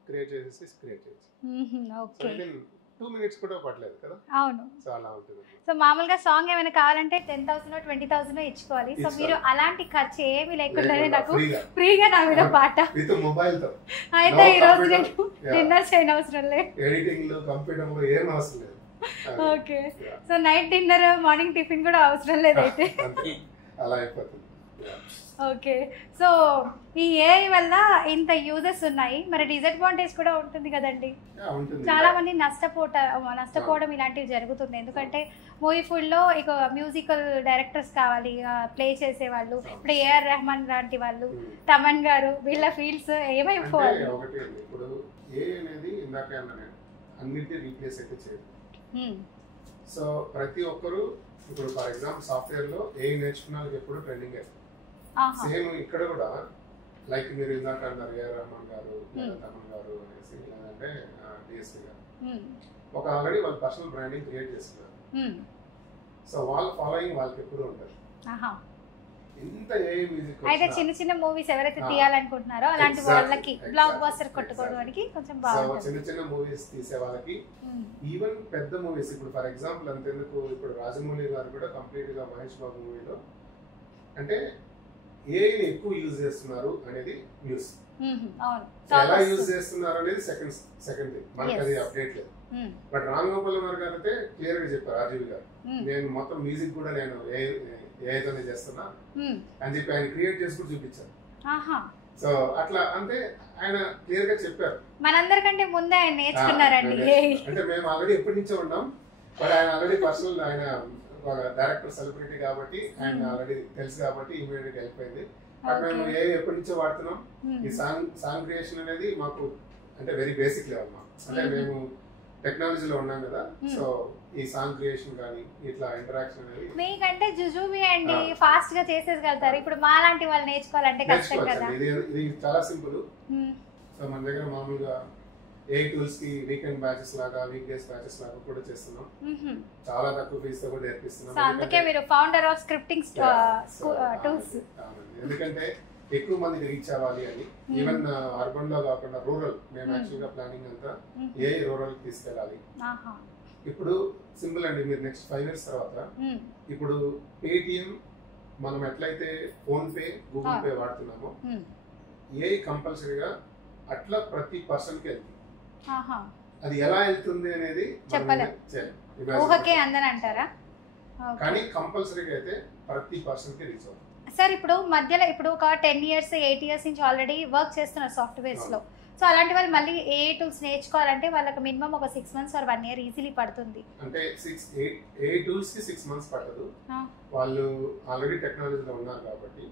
క్రియేట్ చేసేసి క్రియేట్ చేయొచ్చు. 2 minutes కూడా పట్టలేదు కదా. అవును, సో అలా ఉంటుంది. సో మామూలుగా సాంగ్ ఏమైనా కావాలంటే 10,000 20,000 ఇచ్చుకోవాలి. సో మీరు అలాంటి ఖర్చు ఏమి లేకుండానే నాకు ఫ్రీగా నా మీద పాట విత్ మొబైల్ తో అయితే ఈ రోజు నేను డిన్నర్ చేయని అవసరం లేదు, ఎడిటింగ్ లో కంప్యూటర్ లో ఏం అవసరం లేదు. Okay, so night dinner morning tiffin కూడా అవసరం లేదు అయితే అలా అయిపోతుంది. ఓకే, సో ఈ ఏఐ వల్ల ఇంత యూజెస్ ఉన్నాయి, మరి డిసడ్వాంటేజ్ కూడా ఉంటుంది కదండి. చాలా మంది నష్టపోవడం ఇలాంటివి జరుగుతుంది. ఎందుకంటే మూవీ ఫీల్డ్ లో ఇక మ్యూజికల్ డైరెక్టర్స్ కావాలి, ప్లే చేసేవాళ్ళు. ఇప్పుడు AR రెహమాన్ లాంటి వాళ్ళు, తమన్ గారు, వీళ్ళ ఫీల్డ్స్ ఏమైపోవాలి. ఇప్పుడు ఏఐ అనేది ఇందాక అన్నిటిని రీప్లేస్ అయితే చేయదు. సో ప్రతి ఒక్కరు ఇప్పుడు ఫర్ ఎగ్జాంపుల్ సాఫ్ట్వేర్ లో ఏఐ నేర్చుకున్న వాళ్ళకి ఎప్పుడు ట్రైనింగ్ అవుతుంది. సేమ్ ఇక్కడ కూడా లైక్ మీరు ఇందాక అన్నారు AR రెహమాన్ గారు, తమన్ గారు అనేసి, లేదంటే DSP గారు, ఒక ఆల్రెడీ వాళ్ళ పర్సనల్ బ్రాండింగ్ క్రియేట్ చేస్తున్నారు. సో వాళ్ళ ఫాలోయింగ్ వాళ్ళకి ఎప్పుడు ఉంటుంది. ఇంత ఏఐ మ్యూజిక్ అయితే చిన్న చిన్న మూవీస్ ఎవరైతే తీయాలనుకుంటున్నారో అలాంటి వాళ్ళకి బ్లాక్ బస్టర్ కొట్టుకోవడానికి కొంచెం బాగుంటుంది. చిన్న చిన్న మూవీస్ తీసే వాళ్ళకి, ఈవెన్ పెద్ద మూవీస్ ఇప్పుడు ఫర్ ఎగ్జాంపుల్ అంతెందుకు ఇప్పుడు రాజమౌళి గారు కూడా కంప్లీట్ గా మహేష్ బాబు మూవీలో అంటే ఏఐని ఎక్కువ యూజ్ చేస్తున్నారు అనేది న్యూస్. ఎలా యూజ్ చేస్తున్నారు అనేది సెకండ్ థింగ్, మనకి అది అప్డేట్ లేదు. బట్ రామ్ గోపాల్ వర్మ గారు అయితే క్లియర్ గా చెప్పారు, రాజీవ్ గారు, నేను మొత్తం మ్యూజిక్ కూడా నేను ఏఐతోనే చేస్తున్నా అని చెప్పి ఆయన క్రియేట్ చేసి కూడా చూపించారు. సో అట్లా అంటే ఆయన క్లియర్ గా చెప్పారు. మనందరికంటే ముందే ఆయన నేర్చుకున్నారండి. అంటే మేము ఆల్రెడీ ఎప్పటి నుంచో ఉన్నాం, బట్ ఆయన ఆల్రెడీ పర్సనల్ ఆయన డైరెక్టర్ సెలబ్రిటీ కాబట్టి ఆయన ఆల్రెడీ తెలుసు కాబట్టి ఇమీడియట్ గా వెళ్ళిపోయింది. బట్ మేము ఎప్పటి నుంచో వాడుతున్నాం. ఈ సాంగ్ క్రియేషన్ అనేది మాకు అంటే వెరీ బేసిక్ లెవెల్ మాకు. అంటే మేము టెక్నాలజీలో ఉన్నాం కదా, సో ఈ సాంగ్ క్రియేషన్ కానీ ఇట్లా ఇంటరాక్షన్ అనేది మీకంటే జుజుబి అండి ఫాస్ట్ గా చేసేయగలుగుతారు. ఇప్పుడు మా లాంటి వాళ్ళు నేర్చుకోవాలంటే కష్టం కదా. ఇది చాలా సింపుల్. సో మన దగ్గర మామూలుగా ఏ టూల్స్ కి వీకెండ్ బ్యాచెస్ లాగా వీక్ డేస్ బ్యాచెస్ లాగా కూడా చేస్తున్నాం. చాలా తక్కువ ఫీజు తో కూడా నేర్పిస్తున్నాం. అందుకే మీరు ఫౌండర్ ఆఫ్ స్క్రిప్టింగ్ టూల్స్. ఎందుకంటే ఎక్కువ మందికి రీచ్ అవ్వాలి అని. ఈవెన్ అర్బన్ లో కాకుండా రూరల్, మేము యాక్చువల్ గా ప్లానింగ్ అంతా ఏ రూరల్ కి తీసుకెళ్ళాలి. ఇప్పుడు సింపుల్ అండి, మీరు నెక్స్ట్ 5 years తర్వాత ఇప్పుడు పేటిఎం మనం ఎట్లయితే ఫోన్ పే గూగుల్ పే వాడుతున్నామో ఏ కంపల్సరీగా అట్లా ప్రతి పర్సన్ కి వెళ్తుంది. అది ఎలా వెళ్తుంది అనేది కానీ కంపల్సరీగా అయితే ప్రతి పర్సన్ కి రీచ్ అవుతుంది. సార్ ఇప్పుడు మధ్యలో ఇప్పుడు ఒక 10 years 8 years నుంచి ఆల్రెడీ వర్క్ చేస్తున్నారు సాఫ్ట్వేర్స్ లో. సో అలాంటి వాళ్ళు మళ్ళీ ఏ టూల్స్ నేర్చుకోవాలంటే వాళ్ళకి మినిమం ఒక 6 months or 1 year ఈజీలీ పడుతుంది. అంటే ఏ టూల్స్ కి 6 months పట్టదు. వాళ్ళు ఆల్రెడీ టెక్నాలజీలో ఉన్నారు కాబట్టి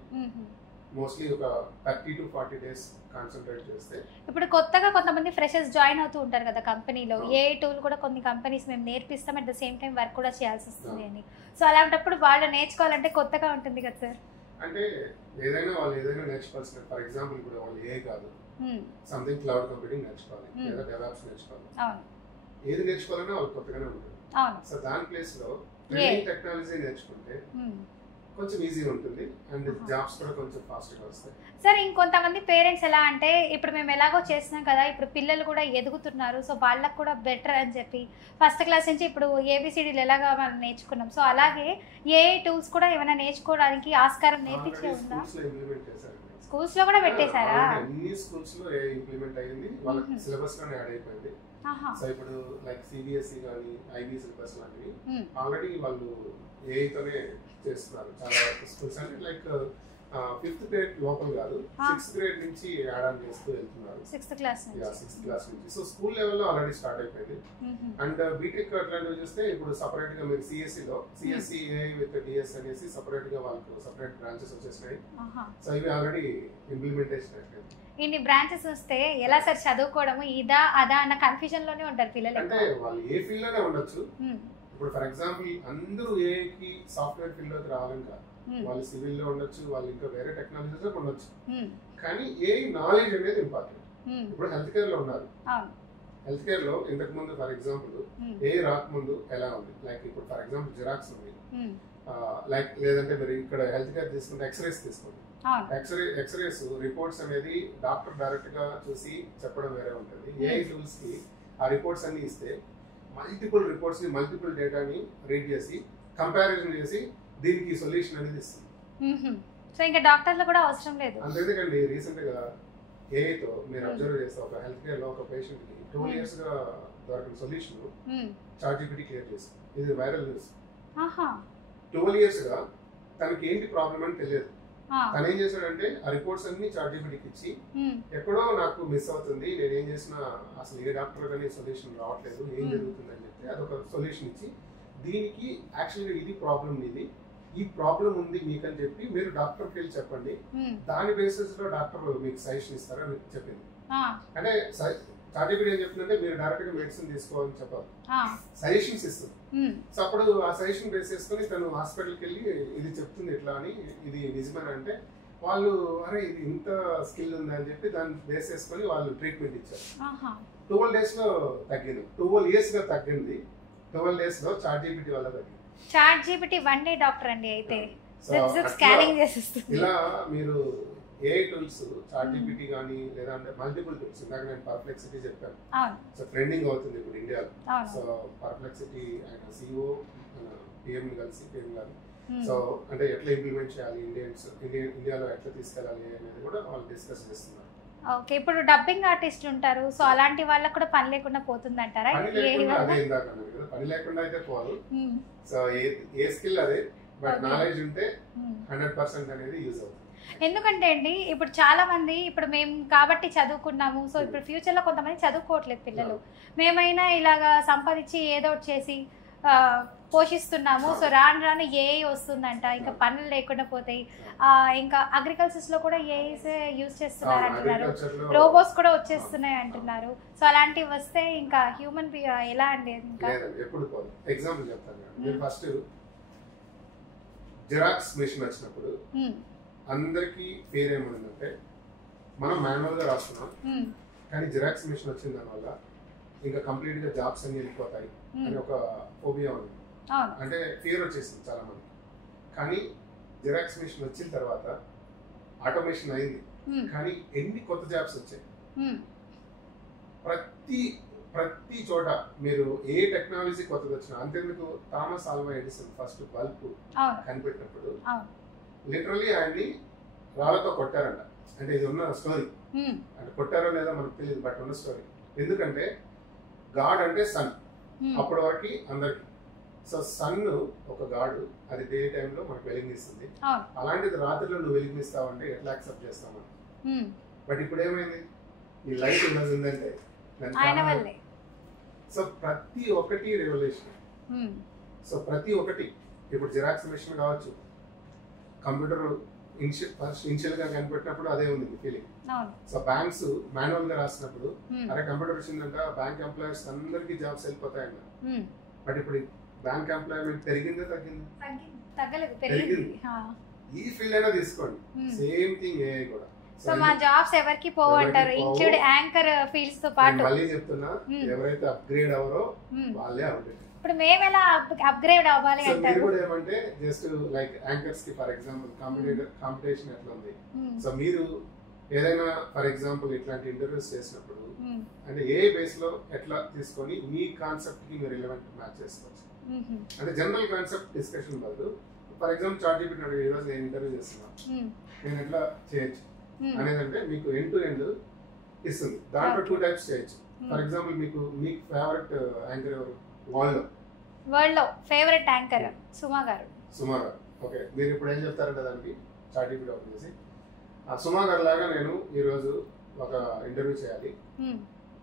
మోస్ట్లీ ఒక 30 to 40 days కాన్సంట్రేట్ చేస్తే. ఇప్పుడు కొత్తగా కొంతమంది ఫ్రెషర్స్ జాయిన్ అవుతూ ఉంటారు కదా కంపెనీలో, ఏ టూల్ కూడా కొన్ని కంపెనీస్ మేము నేర్పిస్తాం at the same time work కూడా చేయాల్సి వస్తుంది అని. సో అలాంటప్పుడు వాళ్ళు నేర్చుకోవాలంటే కొత్తగా ఉంటుంది కదా సార్. అంటే ఏదైనా వాళ్ళు ఏదైనా నేర్చుకోవాల్సిన, ఫర్ ఎగ్జాంపుల్ ఇప్పుడు వాళ్ళు ఏ కాదు సంథింగ్ క్లౌడ్ కంప్యూటింగ్ నేర్చుకోవాలి లేదా డెవలప్స్ నేర్చుకోవాలి. ఏది నేర్చుకోవాలన్నా వాళ్ళు కొత్తగానే ఉంటుంది. సో దాని ప్లేస్ లో ట్రైనింగ్ టెక్నాలజీ నేర్చుకుంటే కొంచెం ఈజీగా ఉంటుంది అండ్ జాబ్స్ కూడా కొంచెం ఫాస్ట్ గా వస్తాయి. సార్ ఇంకొంతమంది పేరెంట్స్ ఎలా అంటే ఇప్పుడు మేము ఎలాగో చేస్తున్నాం కదా, ఇప్పుడు పిల్లలు కూడా ఎదుగుతున్నారు, సో వాళ్ళకు కూడా బెటర్ అని చెప్పి ఫస్ట్ క్లాస్ నుంచి ఇప్పుడు ఏబిసిడీలు ఎలాగా మనం నేర్చుకున్నాం, సో అలాగే ఏ టూల్స్ కూడా ఏమైనా నేర్చుకోవడానికి ఆస్కారం నేర్పించే ఉందా? స్కూల్స్ లో కూడా పెట్టేశారా? అన్ని స్కూల్స్ లో ఏ ఇంప్లిమెంట్ అయ్యింది, వాళ్ళకి సిలబస్ లోనే యాడ్ అయిపోయింది. సో ఇప్పుడు లైక్ సిబిఎస్ఈ కానీ ఐబీ సిలబస్ లాంటివి ఆల్రెడీ వాళ్ళు ఏతోనే చేస్తున్నారు చాలా స్కూల్స్. అంటే లైక్ 5th grade లోపల కాదు 6th grade నుంచి యాడ్ ఆన్ చేస్తూ వెళ్తున్నారు. 6th class నుంచి. సో స్కూల్ లెవెల్లో ఆల్రెడీ స్టార్ట్ అయిపోయింది. అండ్ బీటెక్ అట్లాంటివి చూస్తే ఇప్పుడు సపరేట్ గా మీరు సిఎస్సిలో సిఎస్సి ఏఐ విత్ డిఎస్ అనేసి సపరేట్ గా వాళ్ళకు సపరేట్ బ్రాంచెస్ వచ్చేసినాయి. సో ఇవి ఆల్రెడీ ఇంప్లిమెంటేషన్ అయిపోయింది. ఇన్ని బ్రాంచెస్ వస్తే ఎలా సార్ చదువుకోవడము, ఇదా అదా అన్న కన్ఫ్యూజన్ లోనే ఉంటారు పిల్లలు. అంటే వాళ్ళు ఏ ఫీల్డ్ లోనే ఉండొచ్చు. ఇప్పుడు ఫర్ ఎగ్జాంపుల్ అందరూ ఏఐకి సాఫ్ట్వేర్ ఫీల్డ్ లోకి రావాలని కాదు, వాళ్ళు సివిల్ లో ఉండొచ్చు, వాళ్ళు ఇంకా వేరే టెక్నాలజీస్ లో ఉండొచ్చు. కానీ ఏ నాలెడ్జ్ అనేది ఇంపార్టెంట్. ఇప్పుడు హెల్త్ కేర్ లో ఉన్నారు. హెల్త్ కేర్ లో ఇంతకు ముందు ఫర్ ఎగ్జాంపుల్ ఏ రాకముందు ఎలా ఉంది, లైక్ ఇప్పుడు ఫర్ ఎగ్జాంపుల్ జిరాక్స్ ఉంది, లైక్ లేదంటే మీరు ఇక్కడ హెల్త్ కేర్ తీసుకుంటే ఎక్స్రేస్ తీసుకోండి. ఎక్స్రేస్ రిపోర్ట్స్ అనేది డాక్టర్ డైరెక్ట్ గా చూసి చెప్పడం వేరే ఉంటుంది. ఏఐ టూల్స్ కి ఆ రిపోర్ట్స్ అన్ని ఇస్తే మల్టిపుల్ రిపోర్ట్స్ ని మల్టిపుల్ డేటాని రీడ్ చేసి కంపారిజన్ చేసి దీనికి సొల్యూషన్ అనేది ఇస్తుంది. సో ఇంకా డాక్టర్లు కూడా అవసరం లేదు. అంతేకండి రీసెంట్ గా ఏఐతో మీరు అబ్జర్వ్ చేస్తే ఒక హెల్త్ కేర్ లో ఒక పేషెంట్ కి 2 years గా దొరికిన సొల్యూషన్ చాట్‌జిపిటి క్రియేట్ చేసింది. ఇది వైరల్ న్యూస్. 12 years గా తనకి ఏంటి ప్రాబ్లం అని తెలియదు. తను ఏం చేశాడంటే ఆ రిపోర్ట్స్ అన్ని చాట్‌జిపిటికి ఇచ్చి ఎక్కడో నాకు మిస్ అవుతుంది, నేను ఏం చేసినా అసలు ఏ డాక్టర్ కానీ సొల్యూషన్ రావట్లేదు, ఏం జరుగుతుంది అని చెప్తే అదొక సొల్యూషన్ ఇచ్చి దీనికి యాక్చువల్గా ఇది ప్రాబ్లం, ఇది ఈ ప్రాబ్లం ఉంది మీకు అని చెప్పి మీరు డాక్టర్కి వెళ్ళి చెప్పండి, దాని బేసిస్ లో డాక్టర్ మీకు సజెషన్ ఇస్తారని చెప్పింది. అంటే చాట్‌జిపిటి ఏం చెప్తుందంటే మీరు డైరెక్ట్ గా మెడిసిన్ తీసుకోవాలని చెప్పాలి, సజెషన్స్ ఇస్తుంది. సో అప్పుడు ఆ సజెషన్ బేస్ చేసుకుని తను హాస్పిటల్కి వెళ్ళి ఇది చెప్తుంది ఎట్లా అని, ఇది నిజమని అంటే వాళ్ళు అరే ఇది ఇంత స్కిల్ ఉంది అని చెప్పి దాన్ని బేస్ చేసుకుని వాళ్ళు ట్రీట్మెంట్ ఇచ్చారు. 12 days లో తగ్గింది. 12 years గా తగ్గింది. 12 days లో చాట్‌జిపిటి వల్ల తగ్గింది. చాట్‌జిపిటి 1 day డాక్టర్ అండి అయితే స్కానింగ్ చేసేస్తుంది. ఇలా మీరు ఏఐ టూల్స్ చాట్‌జిపిటి కానీ లేదంటే మల్టిపుల్ టూల్స్, ఇందాక నేను పర్ప్లెక్సిటీ చెప్పాను. సో ట్రెండింగ్ అవుతుంది ఇప్పుడు ఇండియాలో. సో పర్ప్లెక్సిటీ ఆయన సిఇఓ పిఎం కలిసి పిఎం గారు సో అంటే ఎట్లా ఇంప్లిమెంట్ చేయాలి, ఇండియాలో ఎట్లా తీసుకెళ్ళాలి అనేది కూడా వాళ్ళు డిస్కస్ చేస్తున్నారు. ఓకే, ఇప్పుడు డబ్బింగ్ ఆర్టిస్ట్ ఉంటారు, సో అలాంటి వాళ్ళకి కూడా పని లేకుండా పోతుంది అంటారా? పని లేకుండా అయితే పోదు. సో ఏ స్కిల్ అదే, బట్ నాలెడ్జ్ ఉంటే 100% అనేది యూజ్ అవుతుంది. ఎందుకంటే అండి ఇప్పుడు చాలా మంది ఇప్పుడు మేము కాబట్టి చదువుకున్నాము, సో ఇప్పుడు ఫ్యూచర్లో కొంతమంది చదువుకోవట్లేదు పిల్లలు, మేమైనా ఇలాగా సంపాదించి ఏదో ఒకటి చేసి పోషిస్తున్నాము, సో రాను రాను ఏఐ వస్తుందంట, ఇంకా పనులు లేకుండా పోతాయి, ఇంకా అగ్రికల్చర్స్ లో కూడా ఏఐస్ యూజ్ చేస్తున్నారు అంటున్నారు, రోబోట్స్ కూడా వచ్చేస్తున్నాయి అంటున్నారు, సో అలాంటివి వస్తే ఇంకా హ్యూమన్ ఎలా అండి? ఇంకా ఎప్పుడు ఎగ్జాంపుల్ చెప్తాను. ఫస్ట్ జిరాక్స్ మెషిన్ వచ్చినప్పుడు అందరికి పేరు ఏముందంటే మనం మాన్యువల్ గా రాస్తున్నాం, కానీ జిరాక్స్ మెషిన్ వచ్చిన దానివల్ల ఇంకా కంప్లీట్ గా జాబ్స్ అన్ని వెళ్ళిపోతాయి అని ఒక ఫోబియా ఉంది, అంటే ఫియర్ వచ్చేసింది చాలా మంది. కానీ జిరాక్స్ మెషిన్ వచ్చిన తర్వాత ఆటోమేషన్ అయింది, కానీ ఎన్ని కొత్త జాబ్స్ వచ్చాయి. ప్రతి చోట మీరు ఏ టెక్నాలజీ కొత్తది వచ్చినా, అంతేందుకు Thomas Alva Edison first bulb కనిపెట్టినప్పుడు లిటరల్లీ ఆయన్ని రాళ్లతో కొట్టారంట. అంటే ఇది ఉన్న స్టోరీ, అంటే కొట్టారో లేదో మనకు తెలియదు, బట్ ఉన్న స్టోరీ. ఎందుకంటే గాడ్ అంటే సన్, అప్పటి వరకు అందరికి. సో సన్ ఒక గాడు, అది డే టైంలో మనకు వెలిగిస్తుంది, అలాంటిది రాత్రిలో నువ్వు వెలిగిస్తావంటే ఎట్లా యాక్సెప్ట్ చేస్తామని. బట్ ఇప్పుడు ఏమైంది, ఈ లైట్ ఉన్నది ఉందంటే సో ప్రతి ఒక్కటి రెవల్యూషన్. సో ప్రతి ఒక్కటి ఇప్పుడు జిరాక్స్ మెషిన్ కావచ్చు, కంప్యూటర్ ఇనిషియల్ గా కనిపెట్టినప్పుడు అదే ఉంది ఫీలింగ్. సో బ్యాంక్స్ మాన్యువల్ గా రాసినప్పుడు అరే కంప్యూటర్ వచ్చిందంట, బ్యాంక్ ఎంప్లాయర్స్ అందరికి జాబ్స్ వెళ్ళిపోతాయంట. బట్ ఇప్పుడు బ్యాంక్ ఎంప్లాయ్మెంట్ పెరిగిందా తగ్గింది? పెరిగింది. ఈ ఫీల్డ్ అయినా తీసుకోండి, సేమ్ థింగ్ ఏఐ కూడా. సో మా జాబ్స్ ఎవరికి పోవంటారు, ఇంక్లూడ్ యాంకర్ ఫీల్డ్స్ తో పాటు. మళ్ళీ చెప్తున్నా, ఎవరైతే అప్గ్రేడ్ అవరో వాళ్ళే అవుతారు. ఇప్పుడు మేము ఎలా అప్గ్రేడ్ అవ్వాలి అంటారు? కూడా ఏమంటే జస్ట్ లైక్ యాంకర్స్ కి ఫర్ ఎగ్జాంపుల్ కాంపిటీషన్ ఎట్లా ఉంది. సో మీరు ఏదైనా ఫర్ ఎగ్జాంపుల్ ఇట్లాంటి ఇంటర్వ్యూస్ చేసినప్పుడు అంటే ఏ బేస్ లో ఎట్లా తీసుకొని మీ కాన్సెప్ట్ కి మీరు రిలవెంట్ మ్యాచ్ చేసుకోవచ్చు. అంటే జనరల్ కాన్సెప్ట్ డిస్కషన్ బదులు ఫర్ ఎగ్జాంపుల్ చాట్‌జీపీటీ అడిగి ఈ రోజు నేను ఇంటర్వ్యూ చేస్తున్నా, నేను ఎట్లా చేయొచ్చు అనేది అంటే మీకు ఎండ్ టు ఎండ్ ఇస్తుంది. దాంట్లో 2 టైప్స్ చేయొచ్చు. ఫర్ ఎగ్జాంపుల్ మీకు ఫేవరెట్ యాంకర్ ఎవరు వరల్డ్ లో? ఫేవరెట్ యాంకర్ సుమా గారు. ఓకే, మీరు ఇప్పుడు ఏం చెప్తారంటే దానికి చాట్‌జీపీటీ ఓపెన్ చేసి సుమా గారు లాగా నేను ఈ రోజు ఒక ఇంటర్వ్యూ చేయాలి,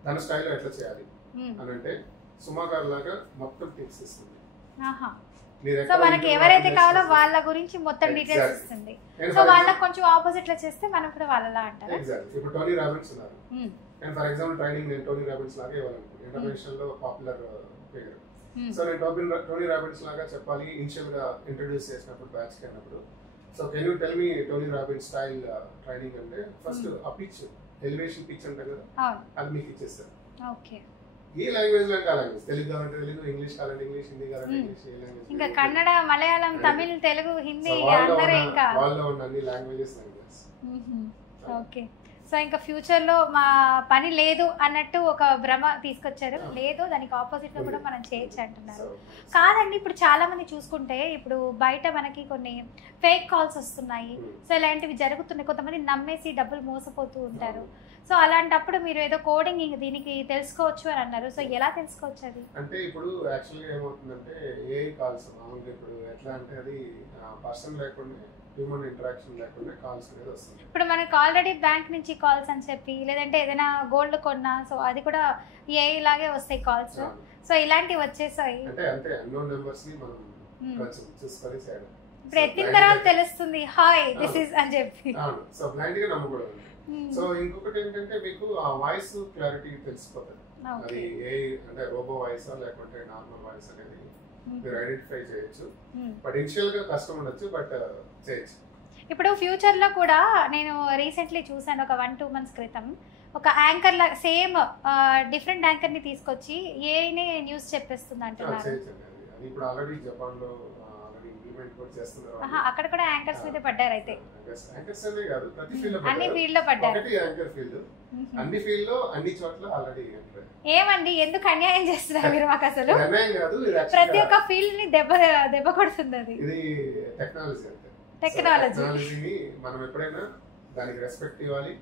తన స్టైల్లో ఎట్లా చేయాలి అని అంటే సుమా గారు లాగా మొత్తం టిప్స్ ఇస్తుంది. సో మనకి ఎవరైతే కావాలో వాళ్ళ గురించి మొత్తం డీటెయిల్స్ ఇస్తుంది. సో వాళ్ళకి కొంచెం ఆపోజిట్ లా చేస్తే మనం కూడా వాళ్ళలా అంటారు. ఎగ్జాక్ట్లీ. ఇప్పుడు టోనీ రాబిన్స్ ఉన్నారు, అండ్ ఫర్ ఎగ్జాంపుల్ ట్రైనింగ్ నేను టోనీ రాబిన్స్ లాగా ఇవ్వాలనుకుంటున్నాను, ఇంటర్నేషనల్ లో పాపులర్ ఫిగర్. సో నేను టోనీ రాబిన్స్ లాగా చెప్పాలి ఇనిషియల్ గా ఇంట్రడ్యూస్ చేసినప్పుడు బ్యాచ్ కి అన్నప్పుడు. So can you tell me Tony Robbins style training అంటే ఫస్ట్ ఆ పిచ్, ఎలివేషన్ పిచ్ అంటారు కదా, అది మీకు ఇచ్చేస్తారు. ఓకే, ఏ లాంగ్వేజ్ లో అంటే ఆ లాంగ్వేజ్, తెలుగు కావాలంటే తెలుగు, ఇంగ్లీష్ కావాలంటే ఇంగ్లీష్, హిందీ కావాలంటే ఇంగ్లీష్, ఏ లాంగ్వేజ్ ఇంకా కన్నడ, మలయాళం, తమిళ్, తెలుగు, హిందీ అందరూ ఇంకా వాళ్ళలో ఉన్న అన్ని లాంగ్వేజెస్. ఓకే, సో ఇంకా ఫ్యూచర్ లో మా పని లేదు అన్నట్టు ఒక భ్రమ తీసుకొచ్చారు. లేదు, దానికి ఆపోజిట్ లో కూడా మనం చేయొచ్చు అంటున్నారు. కాదండి, ఇప్పుడు చాలా మంది చూసుకుంటే ఇప్పుడు బయట మనకి కొన్ని ఫేక్ కాల్స్ వస్తున్నాయి, సో ఇలాంటివి జరుగుతున్నాయి, కొంతమంది నమ్మేసి డబ్బులు మోసపోతూ ఉంటారు. సో అలాంటప్పుడు మీరు ఏదో కోడింగ్ దీనికి తెలుసుకోవచ్చు అని అన్నారు. సో ఎలా తెలుసుకోవచ్చు అది? అంటే ఇప్పుడు యాక్చువల్గా ఏమవుతుందంటే ఏఐ కాల్స్ మామూలుగా ఇప్పుడు ఎట్లా అంటే అది పర్సన్ లేకుండా, హ్యూమన్ ఇంటరాక్షన్ లేకుండా కాల్స్ అనేది వస్తుంది. ఇప్పుడు మనకు ఆల్రెడీ బ్యాంక్ నుంచి కాల్స్ అని చెప్పి, లేదంటే ఏదైనా గోల్డ్ కొన్నా, సో అది కూడా ఏఐ లాగే వస్తాయి కాల్స్. సో ఇలాంటివి వచ్చేసాయి అంటే అంతే అన్నోన్ నెంబర్స్ ని మనం కొంచెం చూసుకొని చేయడం. ఇప్పుడు ఎత్తిన తర్వాత తెలుస్తుంది హాయ్ దిస్ ఇస్ అని చెప్పి. సో బ్లైండ్ గా నమ్మకూడదు. సో ఇంకొకటి ఏంటంటే మీకు ఆ వాయిస్ క్లారిటీ తెలిసిపోతుంది, అది ఏ అంటే రోబో వాయిస్ లేకుంటే నార్మల్ వాయిస్ అనేది మీరు ఐడెంటిఫై చేయొచ్చు. బట్ ఇనిషియల్ గా కష్టం ఉండొచ్చు, బట్ చేయొచ్చు. ఇప్పుడు ఫ్యూచర్ లో కూడా నేను రీసెంట్లీ చూసాను, ఒక 1-2 months క్రితం ఒక యాంకర్ లా సేమ్ డిఫరెంట్ యాంకర్ ని తీసుకొచ్చి ఏఐనే న్యూస్ చెప్పేస్తుంది అంటున్నారు. ఇప్పుడు ఆల్రెడీ జపాన్ లో ఇంప్లిమెంట్ కూడా చేస్తున్నారు. అక్కడ కూడా యాంకర్స్ మీద పడ్డారు. అయితే యాంకర్స్ అనే కాదు, ప్రతి ఫీల్డ్ లో అన్ని ఫీల్డ్ లో పడ్డారు. ఒకటి యాంకర్ ఫీల్డ్, అన్ని ఫీల్డ్ లో అన్ని చోట్ల ఆల్రెడీ. ఏమండి, ఎందుకు అన్యాయం చేస్తున్నారు మీరు మాకు? అసలు అన్యాయం కాదు, ప్రతి ఒక్క ఫీల్డ్ ని దెబ్బ కొడుతుంది. అది ఇది టెక్నాలజీ. అంటే టెక్నాలజీని మనం ఎప్పుడైనా దానికి రెస్పెక్ట్ ఇవ్వాలి,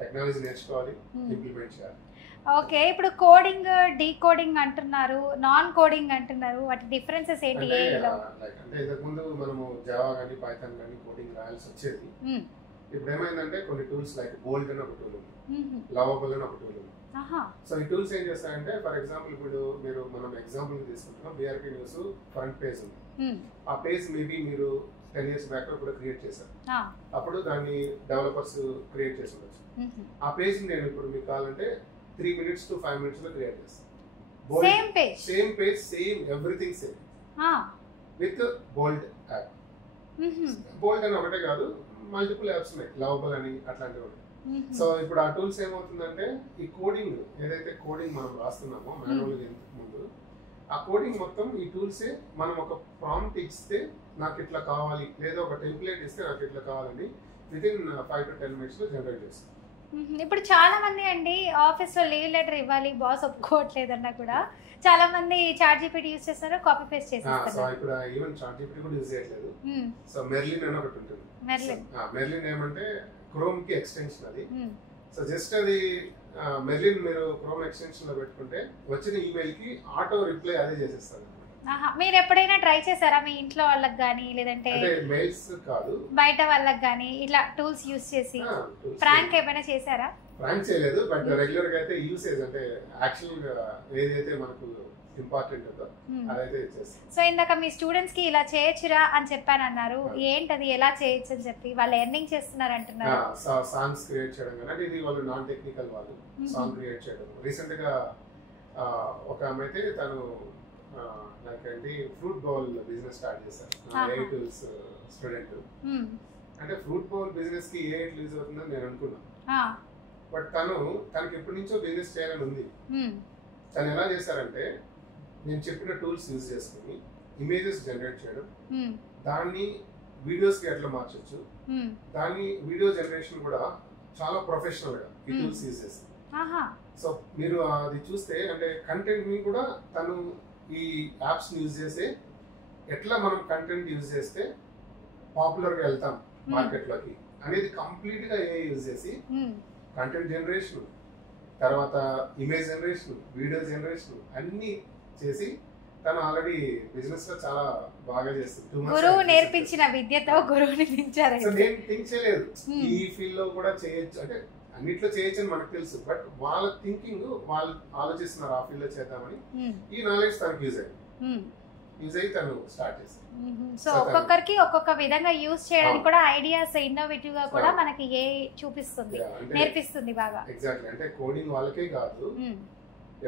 టెక్నాలజీ నేర్చుకోవాలి, ఇంప్లిమెంట్ చేయాలి. ఓకే, ఇప్పుడు కోడింగ్, డీకోడింగ్ అంటున్నారు, నాన్ కోడింగ్ అంటున్నారు, వాటి డిఫరెన్సెస్ ఏంటి? అంటే ఇంతకు ముందు మనము జావా కానీ పైథాన్ కానీ కోడింగ్ రాయాల్సి వచ్చేది, ఇప్పుడు ఏమైందంటే కొన్ని టూల్స్ లైక్ బోల్డ్ అని ఒక టూల్ ఉంది, లవబుల్ అని ఒక టూల్ ఉంది. సో ఈ టూల్స్ ఏం చేస్తాయంటే ఫర్ ఎగ్జాంపుల్ ఇప్పుడు మనం ఎగ్జాంపుల్ తీసుకుంటున్నాం, బీఆర్పీ న్యూస్ ఫ్రంట్ పేజ్ ఉంది. ఆ పేజ్ మేబీ మీరు 10 years బ్యాక్ లో కూడా క్రియేట్ చేశారు, అప్పుడు దాన్ని డెవలపర్స్ క్రియేట్ చేసి ఉండొచ్చు. ఆ పేజ్ నేను ఇప్పుడు మీకు కావాలంటే 3 minutes to 5 minutes లో క్రియేట్ చేస్తాను. Same page same everything same with bold app. Bold అని ఒకటే కాదు, మల్టిపుల్ యాప్స్ ఉన్నాయి, లవబుల్ అని అట్లాంటివి ఉన్నాయి. సో ఇప్పుడు ఆ టూల్స్ ఏమవుతుందంటే ఈ కోడింగ్ ఏదైతే కోడింగ్ మనం రాస్తున్నామో మాన్యువల్ ఇంతకు ముందు, ఆ కోడింగ్ మొత్తం ఈ టూల్సే మనం ఒక ప్రాంప్ట్ ఇస్తే నాకు ఇట్లా కావాలి లేదా ఒక టెంప్లెట్ ఇస్తే నాకు ఇట్లా కావాలని వితిన్ 5 to 10 minutes లో జనరేట్ చేస్తాం. ఇప్పుడు చాలా మంది అండి ఆఫీస్ లో లీవ్ లెటర్ ఇవ్వాలి, బాస్ ఒప్పుకోవట్లేదన్నా కూడా చాలా మంది చాట్ జీపీటీ యూస్ చేస్తారు, కాపీ పేస్ట్ చేస్తారు. సో ఇప్పుడు ఈవెన్ చాట్ జీపీటీ కూడా యూజ్ చేయట్లేదు. సో మెర్లిన్ అని ఒకటి ఉంటుంది. మెర్లిన్ ఏమంటే క్రోమ్ కి ఎక్స్టెన్షన్ అది. సో జస్ట్ అది మెర్లిన్ మీరు క్రోమ్ ఎక్స్టెన్షన్ లో పెట్టుకుంటే వచ్చిన ఈమెయిల్ కి ఆటో రిప్లై అదే చేసేస్తారు. మీరు ఎప్పుడైనా ట్రై చేశారా మీ ఇంట్లో వాళ్ళకి కానీ లేదంటే మెయిల్స్ కాదు బయట వాళ్ళకి కానీ ఇట్లా టూల్స్ యూస్ చేసి ప్రాంక్ ఏమైనా చేశారా? ప్రాంక్ చేయలేదు, బట్ రెగ్యులర్ గా అయితే యూసేజ్ అంటే యాక్చువల్ గా ఏదైతే మనకు ఇంపార్టెంట్ ఉందో అదైతే చేస్తాం. సో ఇందాక మీ స్టూడెంట్స్ కి ఇలా చేయొచ్చురా అని చెప్పాను అన్నారు, ఏంటది ఎలా చేయొచ్చు అని చెప్పి వాళ్ళు ఎర్నింగ్ చేస్తున్నారు అంటున్నారు. సాంగ్స్ క్రియేట్ చేయడం కానీ ఇది వాళ్ళు నాన్ టెక్నికల్ వాళ్ళు సాంగ్ క్రియేట్ చేయడం. రీసెంట్ గా ఒక ఆమె అయితే తను లైక్ ఏంటి ఫ్రూట్ బౌల్ బిజినెస్ స్టార్ట్ చేశారు, ఏ టూల్స్ స్టూడెంట్. అంటే ఫ్రూట్ బౌల్ బిజినెస్ కి ఏ యూజ్ అవుతుందని నేను అనుకున్నాను, బట్ తనకి ఎప్పటి నుంచో బిజినెస్ చేయాలని ఉంది. తను ఎలా చేశారంటే నేను చెప్పిన టూల్స్ యూజ్ చేసుకుని ఇమేజెస్ జనరేట్ చేయడం, దాన్ని వీడియోస్ కి ఎట్లా మార్చొచ్చు, దాన్ని వీడియో జనరేషన్ కూడా చాలా ప్రొఫెషనల్ గా ఈ టూల్స్ యూజ్ చేస్తారు. సో మీరు అది చూస్తే అంటే కంటెంట్ ని కూడా తను ఈ యాప్స్ యూజ్ చేసి ఎట్లా మనం కంటెంట్ యూజ్ చేస్తే పాపులర్ గా వెళ్తాం మార్కెట్ లోకి అనేది కంప్లీట్ గా ఏ యూజ్ చేసి కంటెంట్ జనరేషన్, తర్వాత ఇమేజ్ జనరేషన్, వీడియో జనరేషన్ అన్ని చేసి తను ఆల్రెడీ బిజినెస్ లో చాలా బాగా చేస్తుంది. గురువు నేర్పించిన విద్యతో గురువుని పెంచారు. నేను థింక్ చేయలేదు ఈ ఫీల్డ్ లో కూడా చేయొచ్చు అంటే అన్నిట్లో చేయొచ్చు అని మనకు తెలుసు, బట్ వాళ్ళ థింకింగ్ వాళ్ళు ఆలోచిస్తున్నారు ఆ ఫీల్డ్ లో చేద్దామని. ఈ నాలెడ్జ్ తనకు యూజ్ అయ్యి తను స్టార్ట్ చేశారు. సో ఒక్కొక్కరికి ఒక్కొక్క విధంగా యూజ్ చేయడానికి కూడా ఐడియాస్ ఇన్నోవేటివ్ గా కూడా మనకి ఏ చూపిస్తుంది, నేర్పిస్తుంది బాగా. ఎగ్జాక్ట్లీ, అంటే కోడింగ్ వాళ్ళకే కాదు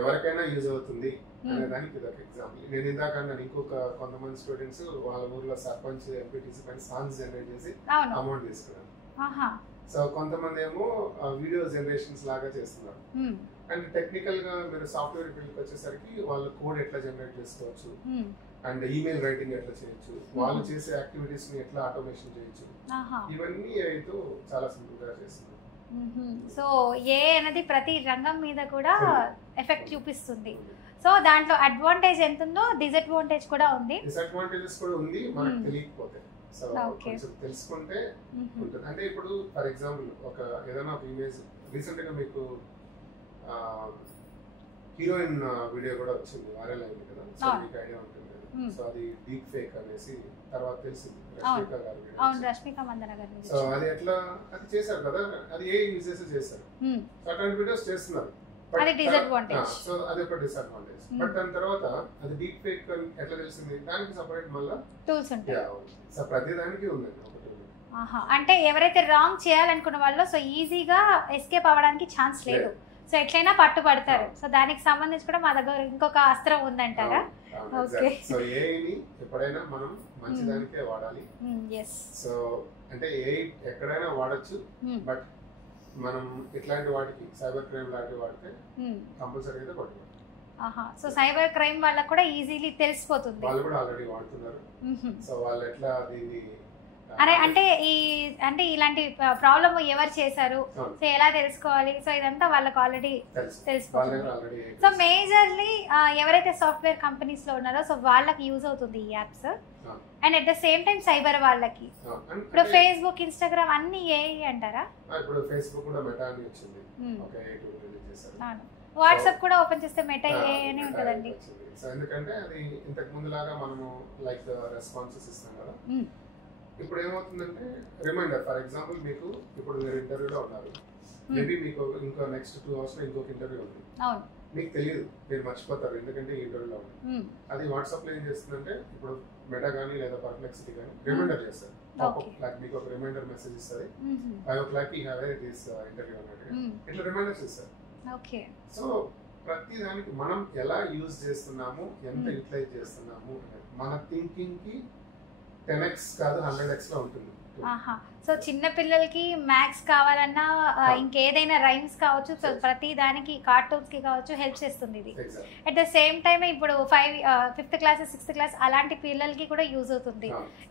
ఎవరికైనా యూజ్ అవుతుంది అనే దానికి ఇదొక ఎగ్జాంపుల్. నేను ఇందాక ఇంకొక కొంతమంది స్టూడెంట్స్ వాళ్ళ ఊర్లో సర్పంచ్ ఎంపీటీసీ పైన సాంగ్స్ జనరేట్ చేసి అమౌంట్ తీసుకున్నారు. సో కొంతమంది ఏమో వీడియో జనరేషన్స్ లాగా చేస్తున్నారు. అండ్ టెక్నికల్ గా మీరు సాఫ్ట్వేర్ ఫీల్డ్కి వచ్చేసరికి వాళ్ళు కోడ్ ఎట్లా జనరేట్ చేసుకోవచ్చు, అండ్ ఈమెయిల్ రైటింగ్ ఎట్లా చేయొచ్చు, వాళ్ళు చేసే యాక్టివిటీస్ ని ఎట్లా ఆటోమేషన్ చేయొచ్చు, ఇవన్నీ అయితే చాలా సింపుల్ గా చేస్తున్నారు. సో ఏ అనేది ప్రతి రంగం మీద కూడా ఎఫెక్ట్ చూపిస్తుంది. సో దాంట్లో అడ్వాంటేజ్ ఎంత ఉందో డిసడ్వాంటేజ్ కూడా ఉంది. డిసడ్వాంటేజెస్ కూడా ఉంది మనకు తెలియకపోతే. సో కొంచెం తెలుసుకుంటే ఉంటుంది. అంటే ఇప్పుడు ఫర్ ఎగ్జాంపుల్ ఏదైనా ఒక ఇమేజ్ రీసెంట్ గా మీకు హీరోయిన్ వీడియో కూడా వచ్చింది, వైరల్ అయింది కదా, సో మీకు ఐడియా ఉంటుంది కదా. సో అది డీప్ ఫేక్ అనేసి తర్వాత తెలిసింది, రష్మిక మందన గారు. సో అది ఎట్లా అది చేశారు కదా, అది ఏ యూజెస్ చేశారు, సో అట్లాంటి వీడియోస్ చేస్తున్నారు. అది డిసడ్వాంటేజ్. సో అది ఒక డిసడ్వాంటేజ్. బట్ దాని తర్వాత అది డీప్ ఫేక్ ఎట్లా తెలిసింది, దానికి సపరేట్ మళ్ళీ టూల్స్ ఉంటాయి. సో ప్రతి దానికి ఉందండి ఒకటి. అంటే ఎవరైతే రాంగ్ చేయాలనుకున్న వాళ్ళు సో ఈజీగా ఎస్కేప్ అవ్వడానికి ఛాన్స్ లేదు, సో ఎట్లయినా పట్టుబడతారు. సో దానికి సంబంధించి కూడా మా దగ్గర ఇంకొక అస్త్రం ఉందంటారా? ఓకే. సో ఏఐని ఎప్పుడైనా మనం మంచిదానికే వాడాలి. సో అంటే ఏఐ ఎక్కడైనా వాడచ్చు, బట్ మనం ఇట్లాంటి వాటికి సైబర్ క్రైమ్ లాంటి వాడితే కంపల్సరీగా పట్టుబడాలి. సో సైబర్ క్రైమ్ వాళ్ళకి కూడా ఈజీలీ తెలిసిపోతుంది, వాళ్ళు కూడా ఆల్రెడీ వాడుతున్నారు. సో వాళ్ళు ఎట్లా దీన్ని అంటే ఇలాంటి ప్రాబ్లమ్ ఎవరు చేశారు, సో ఎలా తెలుసుకోవాలి, సో ఇదంతా వాళ్ళకి ఆల్రెడీ తెలిసిపోతుంది. సో మేజర్లీ ఎవరైతే సాఫ్ట్వేర్ కంపెనీస్ లో ఉన్నారో సో వాళ్ళకి యూజ్ అవుతుంది ఈ apps. And at the same time cyber వాళ్ళకి ఇప్పుడు ఫేస్బుక్, ఇన్స్టాగ్రామ్ అన్ని ఏఐ అంటారా? ఇప్పుడు ఫేస్బుక్ కూడా మెటా అని వచ్చింది, ఓకే, వాట్సాప్ కూడా ఓపెన్ చేస్తే మెటా ఏఐ అని ఉంటదండి. సో ఎందుకంటే అది ఇంతకు ముందు లాగా మనము లైక్ రెస్పాన్సెస్ ఇస్తాం కదా, ఇప్పుడు ఏమవుతుందంటే రిమైండర్, ఫర్ ఎగ్జాంపుల్ మీకు ఇప్పుడు మీరు ఇంటర్వ్యూలో ఉన్నారు, మేబీ మీకు ఇంకో నెక్స్ట్ 2 hours లో ఇంకొక ఇంటర్వ్యూ ఉంది, మీకు తెలియదు, మీరు మర్చిపోతారు ఎందుకంటే ఈ ఇంటర్వ్యూలో ఉంది. అది వాట్సాప్ లో ఏం చేస్తుందంటే ఇప్పుడు మెటా కానీ లేదా పర్ప్లెక్సిటీ కానీ రిమైండర్ చేస్తారు, మీకు ఒక రిమైండర్ మెసేజ్ ఇస్తుంది 5 o'clock ఈ హ్యావ్ దిస్ ఇంటర్వ్యూ అన్నట్టు ఇట్లా రిమైండర్స్ ఇస్తారు. సో ప్రతి దానికి మనం ఎలా యూజ్ చేస్తున్నాము, ఎంత యూటిలైజ్ చేస్తున్నాము, మన థింకింగ్ కి 10x కాదు 100x లో ఉంటుంది. సో చిన్న పిల్లలకి మ్యాథ్స్ కావాలన్నా ఇంకేదైనా రైమ్స్ కావచ్చు, సో ప్రతి దానికి కార్టూన్స్ కి కావచ్చు హెల్ప్ చేస్తుంది ఇది. అట్ ద సేమ్ టైమ్ ఇప్పుడు 5th క్లాస్ 6th క్లాస్ అలాంటి పిల్లలకి కూడా యూజ్ అవుతుంది.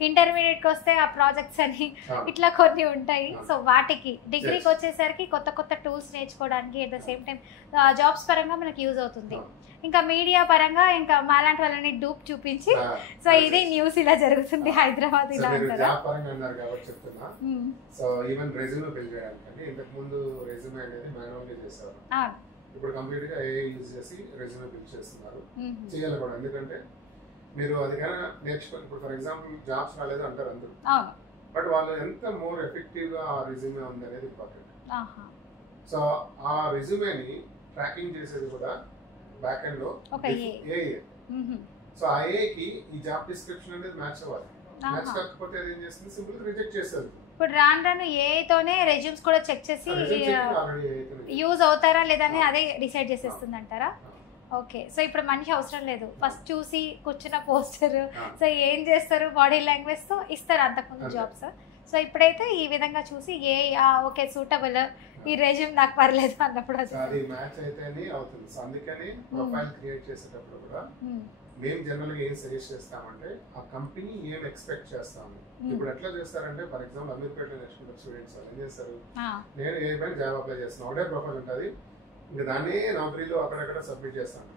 ఇంటర్మీడియట్ కి వస్తే ఆ ప్రాజెక్ట్స్ అని ఇట్లా కొన్ని ఉంటాయి, సో వాటికి డిగ్రీకి వచ్చేసరికి కొత్త కొత్త టూల్స్ నేర్చుకోవడానికి at the same time jobs పరంగా మనకి యూజ్ అవుతుంది. ఇంకా మీడియా పరంగా ఇంకా మాలాంటి వాళ్ళని డూప్ చూపించి సో ఇది న్యూస్ ఇలా జరుగుతుంది హైదరాబాద్ ఇలా అంటారా? సో ఈవెన్ రెజ్యూమే బిల్డ్ చేయడానికి ఇంతకు ముందు రెజ్యూమే అనేది మాన్యువల్ గా చేసేవారు, ఇప్పుడు కంప్లీట్ గా AI యూజ్ చేసి రెజ్యూమే బిల్డ్ చేస్తున్నారు. చేయాలి కూడా, ఎందుకంటే మీరు అది కానీ నేర్చుకోండి. ఇప్పుడు ఫర్ ఎగ్జాంపుల్ జాబ్స్ రాలేదు అంటారు అందరూ, బట్ వాళ్ళు ఎంత మోర్ ఎఫెక్టివ్ గా ఆ రెజ్యూమే ఉంది అనేది ఇంపార్టెంట్. సో ఆ రెజ్యూమేని ట్రాకింగ్ చేసేది కూడా బ్యాక్ ఎండ్ లో AI. సో ఆ AI కి ఈ జాబ్ డిస్క్రిప్షన్ అనేది మ్యాచ్ అవ్వాలి, మ్యాచ్ కాకపోతే అది ఏం చేస్తుంది, సింపుల్ గా రిజెక్ట్ చేస్తుంది. ఇప్పుడు రాను AI తోనే రెజ్యూమ్స్ కూడా చెక్ చేసి యూజ్ అవుతారా లేదా అని అదే డిసైడ్ చేసేస్తుంది అంటారా? ఓకే, సో ఇప్పుడు మనిషి అవసరం లేదు, ఫస్ట్ చూసి కూర్చున్న పోస్టర్, సో ఏం చేస్తారు బాడీ లాంగ్వేజ్ తో ఇస్తారు అంతకుముందు జాబ్స్. సో ఇప్పుడైతే ఈ విధంగా చూసి ఓకే సూటబుల్, ఈ రెజ్యూమ్ నాకు పర్లేదు అన్నప్పుడు అది మ్యాచ్ అయితేనే అవుతుంది. సో అందుకని ప్రొఫైల్ క్రియేట్ చేసేటప్పుడు కూడా మేము జనరల్ గా ఏం సజెస్ట్ చేస్తామంటే ఆ కంపెనీ ఏం ఎక్స్పెక్ట్ చేస్తాము. ఇప్పుడు ఎట్లా చేస్తారంటే ఫర్ ఎగ్జాంపుల్ అమీర్పేటలో నేర్చుకుంటారు స్టూడెంట్స్, ఏం చేస్తారు, నేను ఏ పైన జాబ్ అప్లై చేస్తాను, ఒకటే ప్రొఫైల్ ఉంటుంది, ఇంకా దాన్ని నౌకరీలో అక్కడక్కడ సబ్మిట్ చేస్తాను.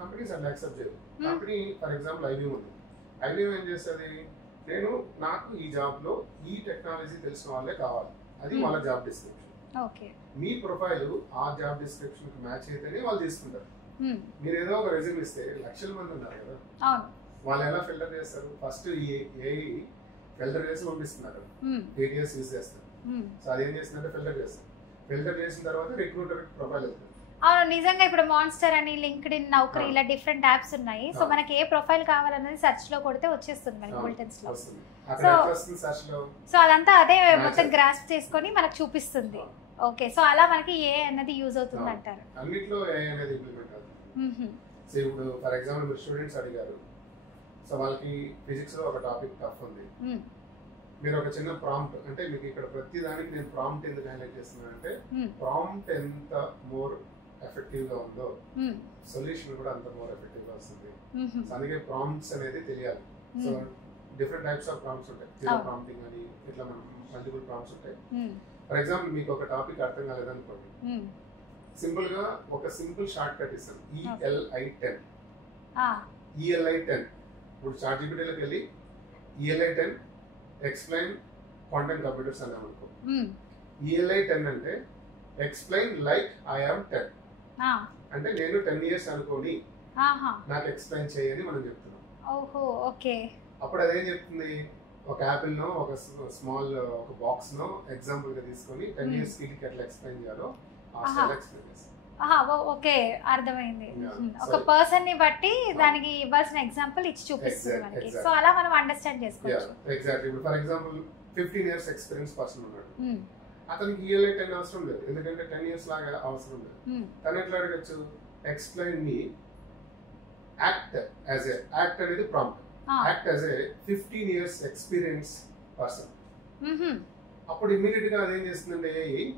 కంపెనీస్ అట్లా యాక్సెప్ట్ చేయదు. కంపెనీ ఫర్ ఎగ్జాంపుల్ IBM ఉంది, IBM ఏం చేస్తుంది, నాకు ఈ జాబ్ లో ఈ టెక్నాలజీ తెలిసిన వాళ్ళే కావాలి, అది వాళ్ళ జాబ్ డిస్క్రిప్షన్. మీ ప్రొఫైల్ ఆ జాబ్ డిస్క్రిప్షన్ కి మ్యాచ్ అయితేనే వాళ్ళు తీసుకుంటారు. మీరు ఏదో ఒక రెజ్యూమ్ ఇస్తే లక్షల మంది ఉన్నారు కదా, వాళ్ళు ఎలా ఫిల్టర్ చేస్తారు, ఫస్ట్ AI ఫిల్టర్ చేసి పంపిస్తున్నారు, ATS యూజ్ చేస్తారు. సో అదేం చేస్తుందంటే ఫిల్టర్ చేస్తారు, ఫిల్టర్ చేసిన తర్వాత రిక్రూటర్ ప్రొఫైల్ వెళ్తారు. అవును, నిజంగా ఇప్పుడు మాన్స్టర్ అని, లింక్డ్ఇన్, నౌకరీ ఇలా డిఫరెంట్ యాప్స్ ఉన్నాయి. సో మనకి ఏ ప్రొఫైల్ కావాలనేది సెర్చ్ లో కొడితే వచ్చేస్తుంది మనకి బులెటిన్స్ లో. సో అదంతా అదే మొత్తం గ్రాస్ప్ చేసుకొని మనకు చూపిస్తుంది. ఓకే, సో అలా మనకి ఏ అనేది యూజ్ అవుతుంది అంటారు. అన్నిట్లో ఏ అనేది ఇంప్లిమెంట్ అవుతుంది. సో ఇప్పుడు ఫర్ ఎగ్జాంపుల్ మీరు స్టూడెంట్స్ అడిగారు, సో వాళ్ళకి ఫిజిక్స్ లో ఒక టాపిక్ టఫ్ ఉంది, మీరు ఒక చిన్న ప్రాంప్ట్, అంటే మీకు ఇక్కడ ప్రతి దానికి నేను ప్రాంప్ట్ ఎందుకు హైలైట్ చేస్తున్నాను అంటే ప్రాంప్ట్ ఎంత మోర్ ఎఫెక్టివ్ గా ఉందో సొల్యూషన్ కూడా అంత మోర్ ఎఫెక్టివ్ గా వస్తుంది. అందుకే ప్రాంప్ట్స్ అనేది తెలియాలి. So different types of prompts ఉంటాయి, జీరో ప్రాంప్టింగ్ అని, ఇట్లా మనం మల్టిపుల్ ప్రాంప్ట్స్ ఉంటాయి. ఫర్ ఎగ్జాంపుల్ మీకు ఒక టాపిక్ అర్థం కాలేదనుకోండి, సింపుల్ గా ఒక సింపుల్ షార్ట్ కట్ ఇస్తాను, ELI10. ELI10 ఇప్పుడు ChatGPTలోకి వెళ్ళి ELI10 ఎక్స్ప్లెయిన్ క్వాంటమ్ కంప్యూటర్స్ అన్నాం అనుకో, ELI10 అంటే ఎక్స్ప్లెయిన్ లైక్ ఐ యామ్ 10, అంటే నేను 10 years అనుకోని నాకు ఎక్స్ప్లెయిన్ చేయని మనం చెప్తున్నాం. అప్పుడు అదేం చెప్తుంది, ఒక యాపిల్ నో ఒక స్మాల్ ఒక బాక్స్ నో ఎగ్జాంపుల్ గా తీసుకొని 10 years కిడ్కి ఎట్లా ఎక్స్ప్లెయిన్ చేయాలో ఎక్స్ప్లెయిన్ చేస్తాం. ఓకే, అర్థమైంది. ఒక పర్సన్ ని బట్టి దానికి ఇవ్వాల్సిన ఎగ్జాంపుల్ ఇచ్చి చూపిస్తుంది మనకి. సో అలా మనం అండర్స్టాండ్ చేసుకోవచ్చు. ఎగ్జాక్ట్లీ. ఇప్పుడు for example 15 years experience person ఉన్నాడు, అతనికి ELI10 అవసరం లేదు, ఎందుకంటే 10 years లాగా అవసరం లేదు. తను ఎట్లా అడగచ్చు, explain me act as a, act అనేది prompt, act as a 15 years experience person. అప్పుడు ఇమిడియట్ గా అదేం చేస్తుందంటే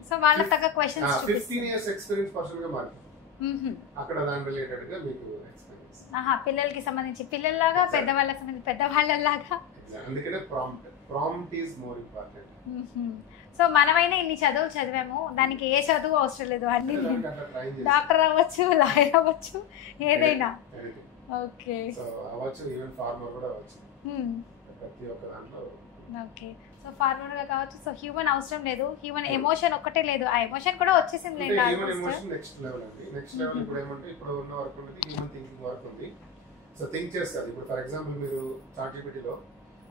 సో వాళ్ళ తగ్గ క్వశ్చన్స్ 15 years ఎక్స్పీరియన్స్ పర్సన్ గా మారుతుంది. అక్కడ దాని రిలేటెడ్ గా మీకు ఎక్స్ప్లెయిన్ చేస్తుంది. పిల్లలకి సంబంధించి పిల్లల్లాగా, పెద్దవాళ్ళకి సంబంధించి పెద్దవాళ్ళలాగా. అందుకనే prompt is more important. So మనమైనా ఇన్ని చదువులు చదివాము, దానికి ఏ చదువు అవసరం లేదు, అన్ని డాక్టర్ అవ్వచ్చు, లాయర్ అవ్వచ్చు, ఏదైనా. ఓకే, సో అవ్వచ్చు, ఈవెన్ ఫార్మర్ కూడా అవ్వచ్చు, ప్రతి ఒక్క దాంట్లో. ఓకే, సో ఫార్మర్ గా కావచ్చు. సో హ్యూమన్ అవసరం లేదు, హ్యూమన్ ఎమోషన్ ఒక్కటే లేదు, ఆ ఎమోషన్ కూడా వచ్చేసింది. హ్యూమన్ ఎమోషన్ నెక్స్ట్ లెవెల్ అండి. నెక్స్ట్ లెవెల్ ఇప్పుడు ఏమంటే ఇప్పుడు ఉన్న వరకు ఉన్నది హ్యూమన్ థింకింగ్ వరకు ఉంది. సో థింక్ చేస్తుంది. ఇప్పుడు ఫర్ ఎగ్జాంపుల్ మీరు ChatGPTలో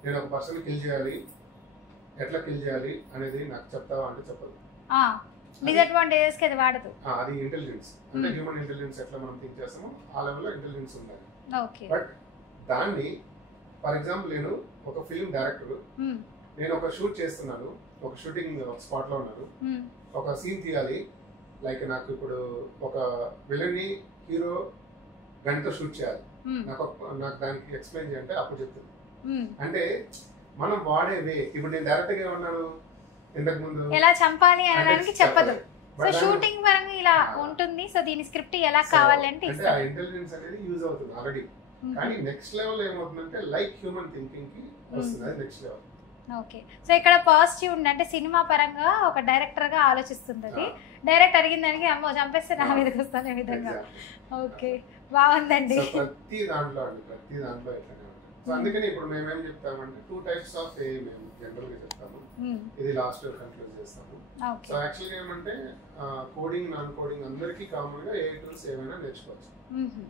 నేను ఒక పర్సన్ కిల్ చేయాలి, ఎట్లా కిల్ చేయాలి అనేది నాకు చెప్తావా అంటే చెప్పదు. డిసడ్వాంటేజెస్ కి అది వాడదు. అది ఇంటెలిజెన్స్ అంటే హ్యూమన్ ఇంటెలిజెన్స్ ఎట్లా మనం థింక్ చేస్తామో ఆ లెవెల్లో ఇంటెలిజెన్స్ ఉండాలి. బట్ దాన్ని ఫర్ ఎగ్జాంపుల్ నేను ఒక ఫిల్మ్ డైరెక్టర్, నేను ఒక షూట్ చేస్తున్నాను, ఒక షూటింగ్ స్పాట్ లో ఉన్నాను, ఒక సీన్ తీయాలి. లైక్ నాకు ఇప్పుడు ఒక విలన్ ని హీరో గన్తో షూట్ చేయాలి, నాకు దానికి ఎక్స్ప్లెయిన్ చేయాలంటే అప్పుడు చెప్తుంది. అంటే మనం వాడే వే, ఇప్పుడు నేను డైరెక్ట్ గా ఉన్నాను ఇంతకు ముందు ఎలా చంపాలి అనడానికి చెప్పదు. సో షూటింగ్ పరంగా ఇలా ఉంటుంది. సో దీని స్క్రిప్ట్ ఎలా కావాలి అంటే ఆ ఇంటెలిజెన్స్ అనేది యూజ్ అవుతుంది ఆల్రెడీ. కానీ నెక్స్ట్ లెవెల్ ఏమవుతుందంటే లైక్ హ్యూమన్ థింకింగ్ కి వస్తుంది, అది నెక్స్ట్ లెవెల్. ఓకే. సో ఇక్కడ పాజిటివ్ ఉంది అంటే సినిమా పరంగా ఒక డైరెక్టర్ గా ఆలోచిస్తుంది. డైరెక్ట్ అడిగిన దానికి అమ్మో చంపేస్తే నా మీదకి వస్తాను విధంగా. ఓకే, బాగుందండి. ప్రతి దాంట్లో ఎట్లనే ఉంటుంది. సో అందుకని ఇప్పుడు మేమేం చెప్తామంటే 2 types ఆఫ్ ఏ మేము జనరల్ గా చెప్తాము, ఇది లాస్ట్ కన్క్లూడ్ చేస్తాము. సో యాక్చువల్గా ఏమంటే కోడింగ్ నాన్ కోడింగ్ అందరికీ కామన్ గా ఏ టూల్స్ ఏమైనా నేర్చుకోవచ్చు.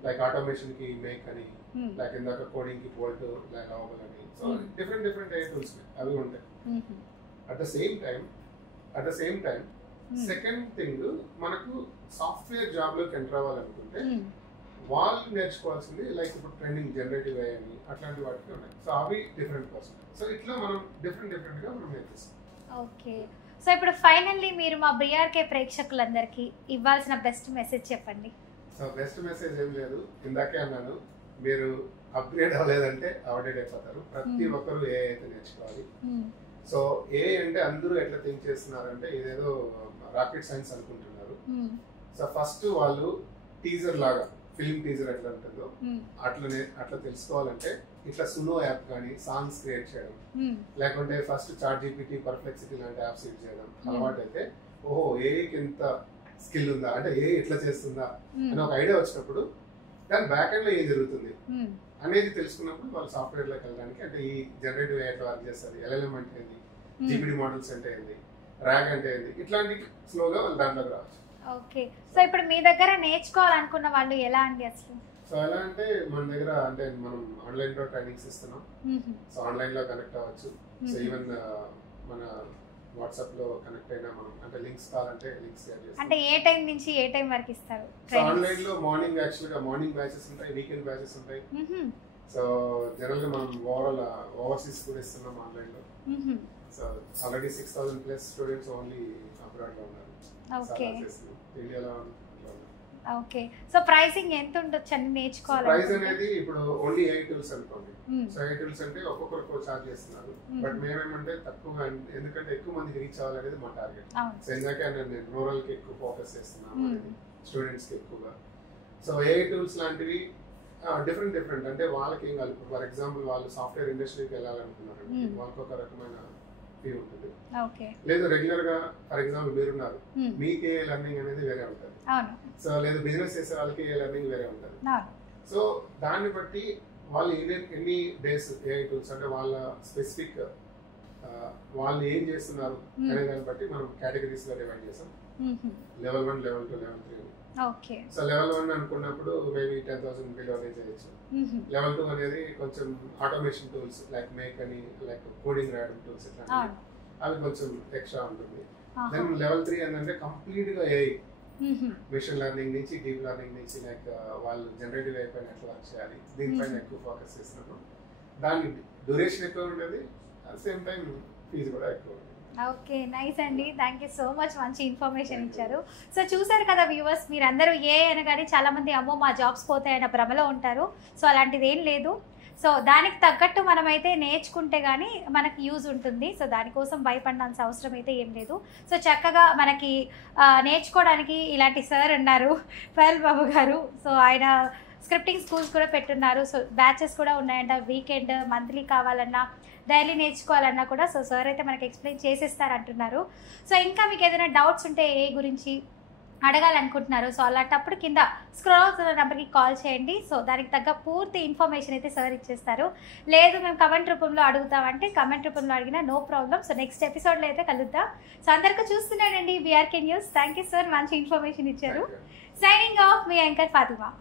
లైక్ ఆటోమేషన్ కి మేక్ అని, లైక్ ఇందాక కోడింగ్ కి బోల్ట్, లైక్ అవల్ అని. సో డిఫరెంట్ ఏ టూల్స్ అవి ఉంటాయి. At the same time second thing, మనకు సాఫ్ట్వేర్ జాబ్ లోకి ఎంటర్ అవ్వాలనుకుంటే వాళ్ళు నేర్చుకోవాల్సింది లైక్ ఇప్పుడు ట్రెండింగ్ జనరేటివ్ AI అని అట్లాంటి వాటికి ఉన్నాయి. సో అవి డిఫరెంట్ పర్సన్. సో ఇట్లా మనం డిఫరెంట్ గా మనం నేర్పిస్తాం. ఓకే. సో ఇప్పుడు ఫైనల్లీ మీరు మా BRK ప్రేక్షకులందరికీ ఇవ్వాల్సిన బెస్ట్ మెసేజ్ చెప్పండి. సో బెస్ట్ మెసేజ్ ఏం లేదు, ఇందాకే అన్నాను, మీరు అప్గ్రేడ్ అవ్వలేదంటే అవుట్డేట్ అయిపోతారు. ప్రతి ఒక్కరు AI అయితే నేర్చుకోవాలి. సో AI అంటే అందరూ ఎట్లా థింక్ చేస్తున్నారంటే ఇదేదో రాకెట్ సైన్స్ అనుకుంటున్నారు. సో ఫస్ట్ వాళ్ళు టీజర్ లాగా, ఫిల్మ్ టీజర్ ఎట్లా ఉంటుందో అట్లా తెలుసుకోవాలంటే ఇట్లా సునో యాప్ కానీ సాంగ్స్ క్రియేట్ చేయడం, లేకుంటే ఫస్ట్ ChatGPT, పర్ప్లెక్సిటీ లాంటి యాప్స్ యూజ్ చేయడం అలవాటు అయితే, ఓహో ఏఐకి ఎంత స్కిల్ ఉందా, అంటే ఏ ఎట్లా చేస్తుందా అని ఒక ఐడియా వచ్చినప్పుడు దాని బ్యాక్ ఎండ్ లో ఏం జరుగుతుంది అనేది తెలుసుకున్నప్పుడు వాళ్ళు సాఫ్ట్వేర్ లోకి వెళ్ళడానికి, అంటే ఈ జనరేటివ్ AI ఎట్లా వర్క్ చేస్తుంది, LLM అంటే ఏంది, GPT మోడల్స్ అంటే ఏంది, RAG అంటే ఏంది, ఇట్లాంటి స్లోగా వాళ్ళు దాంట్లోకి రావచ్చు. ఓకే. సో ఇప్పుడు మీ దగ్గర నేర్చుకోవాలనుకున్న వాళ్ళు ఎలా అండి అసలు? సో ఎలా అంటే మన దగ్గర అంటే మనం ఆన్లైన్ లో ట్రైనింగ్స్ ఇస్తున్నాం. సో ఆన్లైన్ లో కనెక్ట్ అవ్వచ్చు. సో ఈవెన్ మన వాట్సాప్ లో కనెక్ట్ అయినా మనం అంటే లింక్స్ కావాలంటే లింక్స్ షేర్ చేస్తాం. అంటే ఏ టైం నుంచి ఏ టైం వరకు ఇస్తారు? సో ఆన్లైన్ లో మార్నింగ్ యాక్చువల్ గా మార్నింగ్ బ్యాచెస్ ఉంటాయి, వీకెండ్ బ్యాచెస్ ఉంటాయి. సో జనరల్ గా మనం ఓవర్సీస్ కూడా ఇస్తున్నాం ఆన్లైన్ లో. So already 6,000+ students only abroad లో ఉన్నారు. ఓకే. ఇండియాలో. ఓకే. సో ప్రైసింగ్ ఎంత ఉండొచ్చు అండి నేర్చుకోవాలి? ప్రైస్ అనేది ఇప్పుడు ఓన్లీ 8 టూల్స్ అనుకోండి. సో 8 టూల్స్ అంటే ఒక్కొక్కరికి చార్జ్ చేస్తున్నారు. బట్ మేమేమంటే తక్కువ, ఎందుకంటే ఎక్కువ మందికి రీచ్ అవ్వాలనేది మా టార్గెట్. సో ఇందాకే నేను రూరల్ కి ఎక్కువ ఫోకస్ చేస్తున్నాను, స్టూడెంట్స్ కి ఎక్కువగా. సో 8 టూల్స్ లాంటివి డిఫరెంట్ అంటే వాళ్ళకి ఏం కాదు. ఫర్ ఎగ్జాంపుల్ వాళ్ళు సాఫ్ట్వేర్ ఇండస్ట్రీకి వెళ్ళాలనుకున్నారు, వాళ్ళకి ఒక రకమైన ఫీ ఉంటుంది. లేదు రెగ్యులర్ గా ఫర్ ఎగ్జాంపుల్ మీరున్నారు, మీకు ఏ లెర్నింగ్ అనేది వేరే ఉంటుంది. సో లేదు బిజినెస్ చేసే వాళ్ళకి ఏ లెర్నింగ్ వేరే ఉంటుంది. సో దాన్ని బట్టి వాళ్ళు ఎన్ని డేస్ ఏ టూల్స్ అంటే వాళ్ళ స్పెసిఫిక్ వాళ్ళు ఏం చేస్తున్నారు అనే దాన్ని బట్టి మనం కేటగిరీస్ గా డివైడ్ చేసాం. Level 1, level 2, level 3. So level 1 అనుకున్నప్పుడు మేబీ 10,000 బిలోనే చేయొచ్చు. లెవెల్ 2 అనేది కొంచెం ఆటోమేషన్ టూల్స్ లైక్ మేక్ అని, లైక్ కోడింగ్ రాయడం టూల్స్ ఇట్లాంటివి, అవి కొంచెం ఎక్స్ట్రా ఉంటుంది. దెన్ లెవెల్ 3 ఏంటంటే కంప్లీట్ గా AI, మిషన్ లెర్నింగ్ నుంచి డీప్ లెర్నింగ్ నుంచి లైక్ వాళ్ళు జనరేటివ్ AI పైన ఎట్లా వర్క్ చేయాలి దీనిపైన ఎక్కువ ఫోకస్ చేస్తున్నారు. దాని డ్యూరేషన్ ఎక్కువ ఉంటుంది, అట్ సేమ్ టైం ఫీజు కూడా ఎక్కువ ఉంటుంది. ఓకే, నైస్ అండి. థ్యాంక్ యూ సో మచ్, మంచి ఇన్ఫర్మేషన్ ఇచ్చారు. సో చూసారు కదా వ్యూవర్స్, మీరందరూ అనగానే చాలా మంది అమ్మో మా జాబ్స్ పోతాయన్న భ్రమలో ఉంటారు. సో అలాంటిది ఏం లేదు. సో దానికి తగ్గట్టు మనమైతే నేర్చుకుంటే కానీ మనకి యూజ్ ఉంటుంది. సో దానికోసం భయపడాల్సిన అవసరం అయితే ఏం లేదు. సో చక్కగా మనకి నేర్చుకోవడానికి ఇలాంటి సార్ ఉన్నారు, పయల్ బాబు గారు. సో ఆయన స్క్రిప్టింగ్ స్కూల్స్ కూడా పెట్టున్నారు. సో బ్యాచెస్ కూడా ఉన్నాయంట, వీకెండ్ మంత్లీ కావాలన్నా డైలీ నేర్చుకోవాలన్నా కూడా. సో సార్ అయితే మనకి ఎక్స్ప్లెయిన్ చేసేస్తారు అంటున్నారు. సో ఇంకా మీకు ఏదైనా డౌట్స్ ఉంటే ఏ గురించి అడగాలనుకుంటున్నారు, సో అలాంటప్పుడు కింద స్క్రోల్ అవుతున్న నెంబర్కి కాల్ చేయండి. సో దానికి తగ్గ పూర్తి ఇన్ఫర్మేషన్ అయితే సార్ ఇచ్చేస్తారు. లేదు మేము కమెంట్ రూపంలో అడుగుతామంటే కమెంట్ రూపంలో అడిగినా నో ప్రాబ్లం. సో నెక్స్ట్ ఎపిసోడ్లో అయితే కలుద్దాం. సో అందరికీ చూస్తున్నానండి BRK news. Thank you sir, మంచి ఇన్ఫర్మేషన్ ఇచ్చారు. సైనింగ్ ఆఫ్, మీ యాంకర్ ఫాతిమా.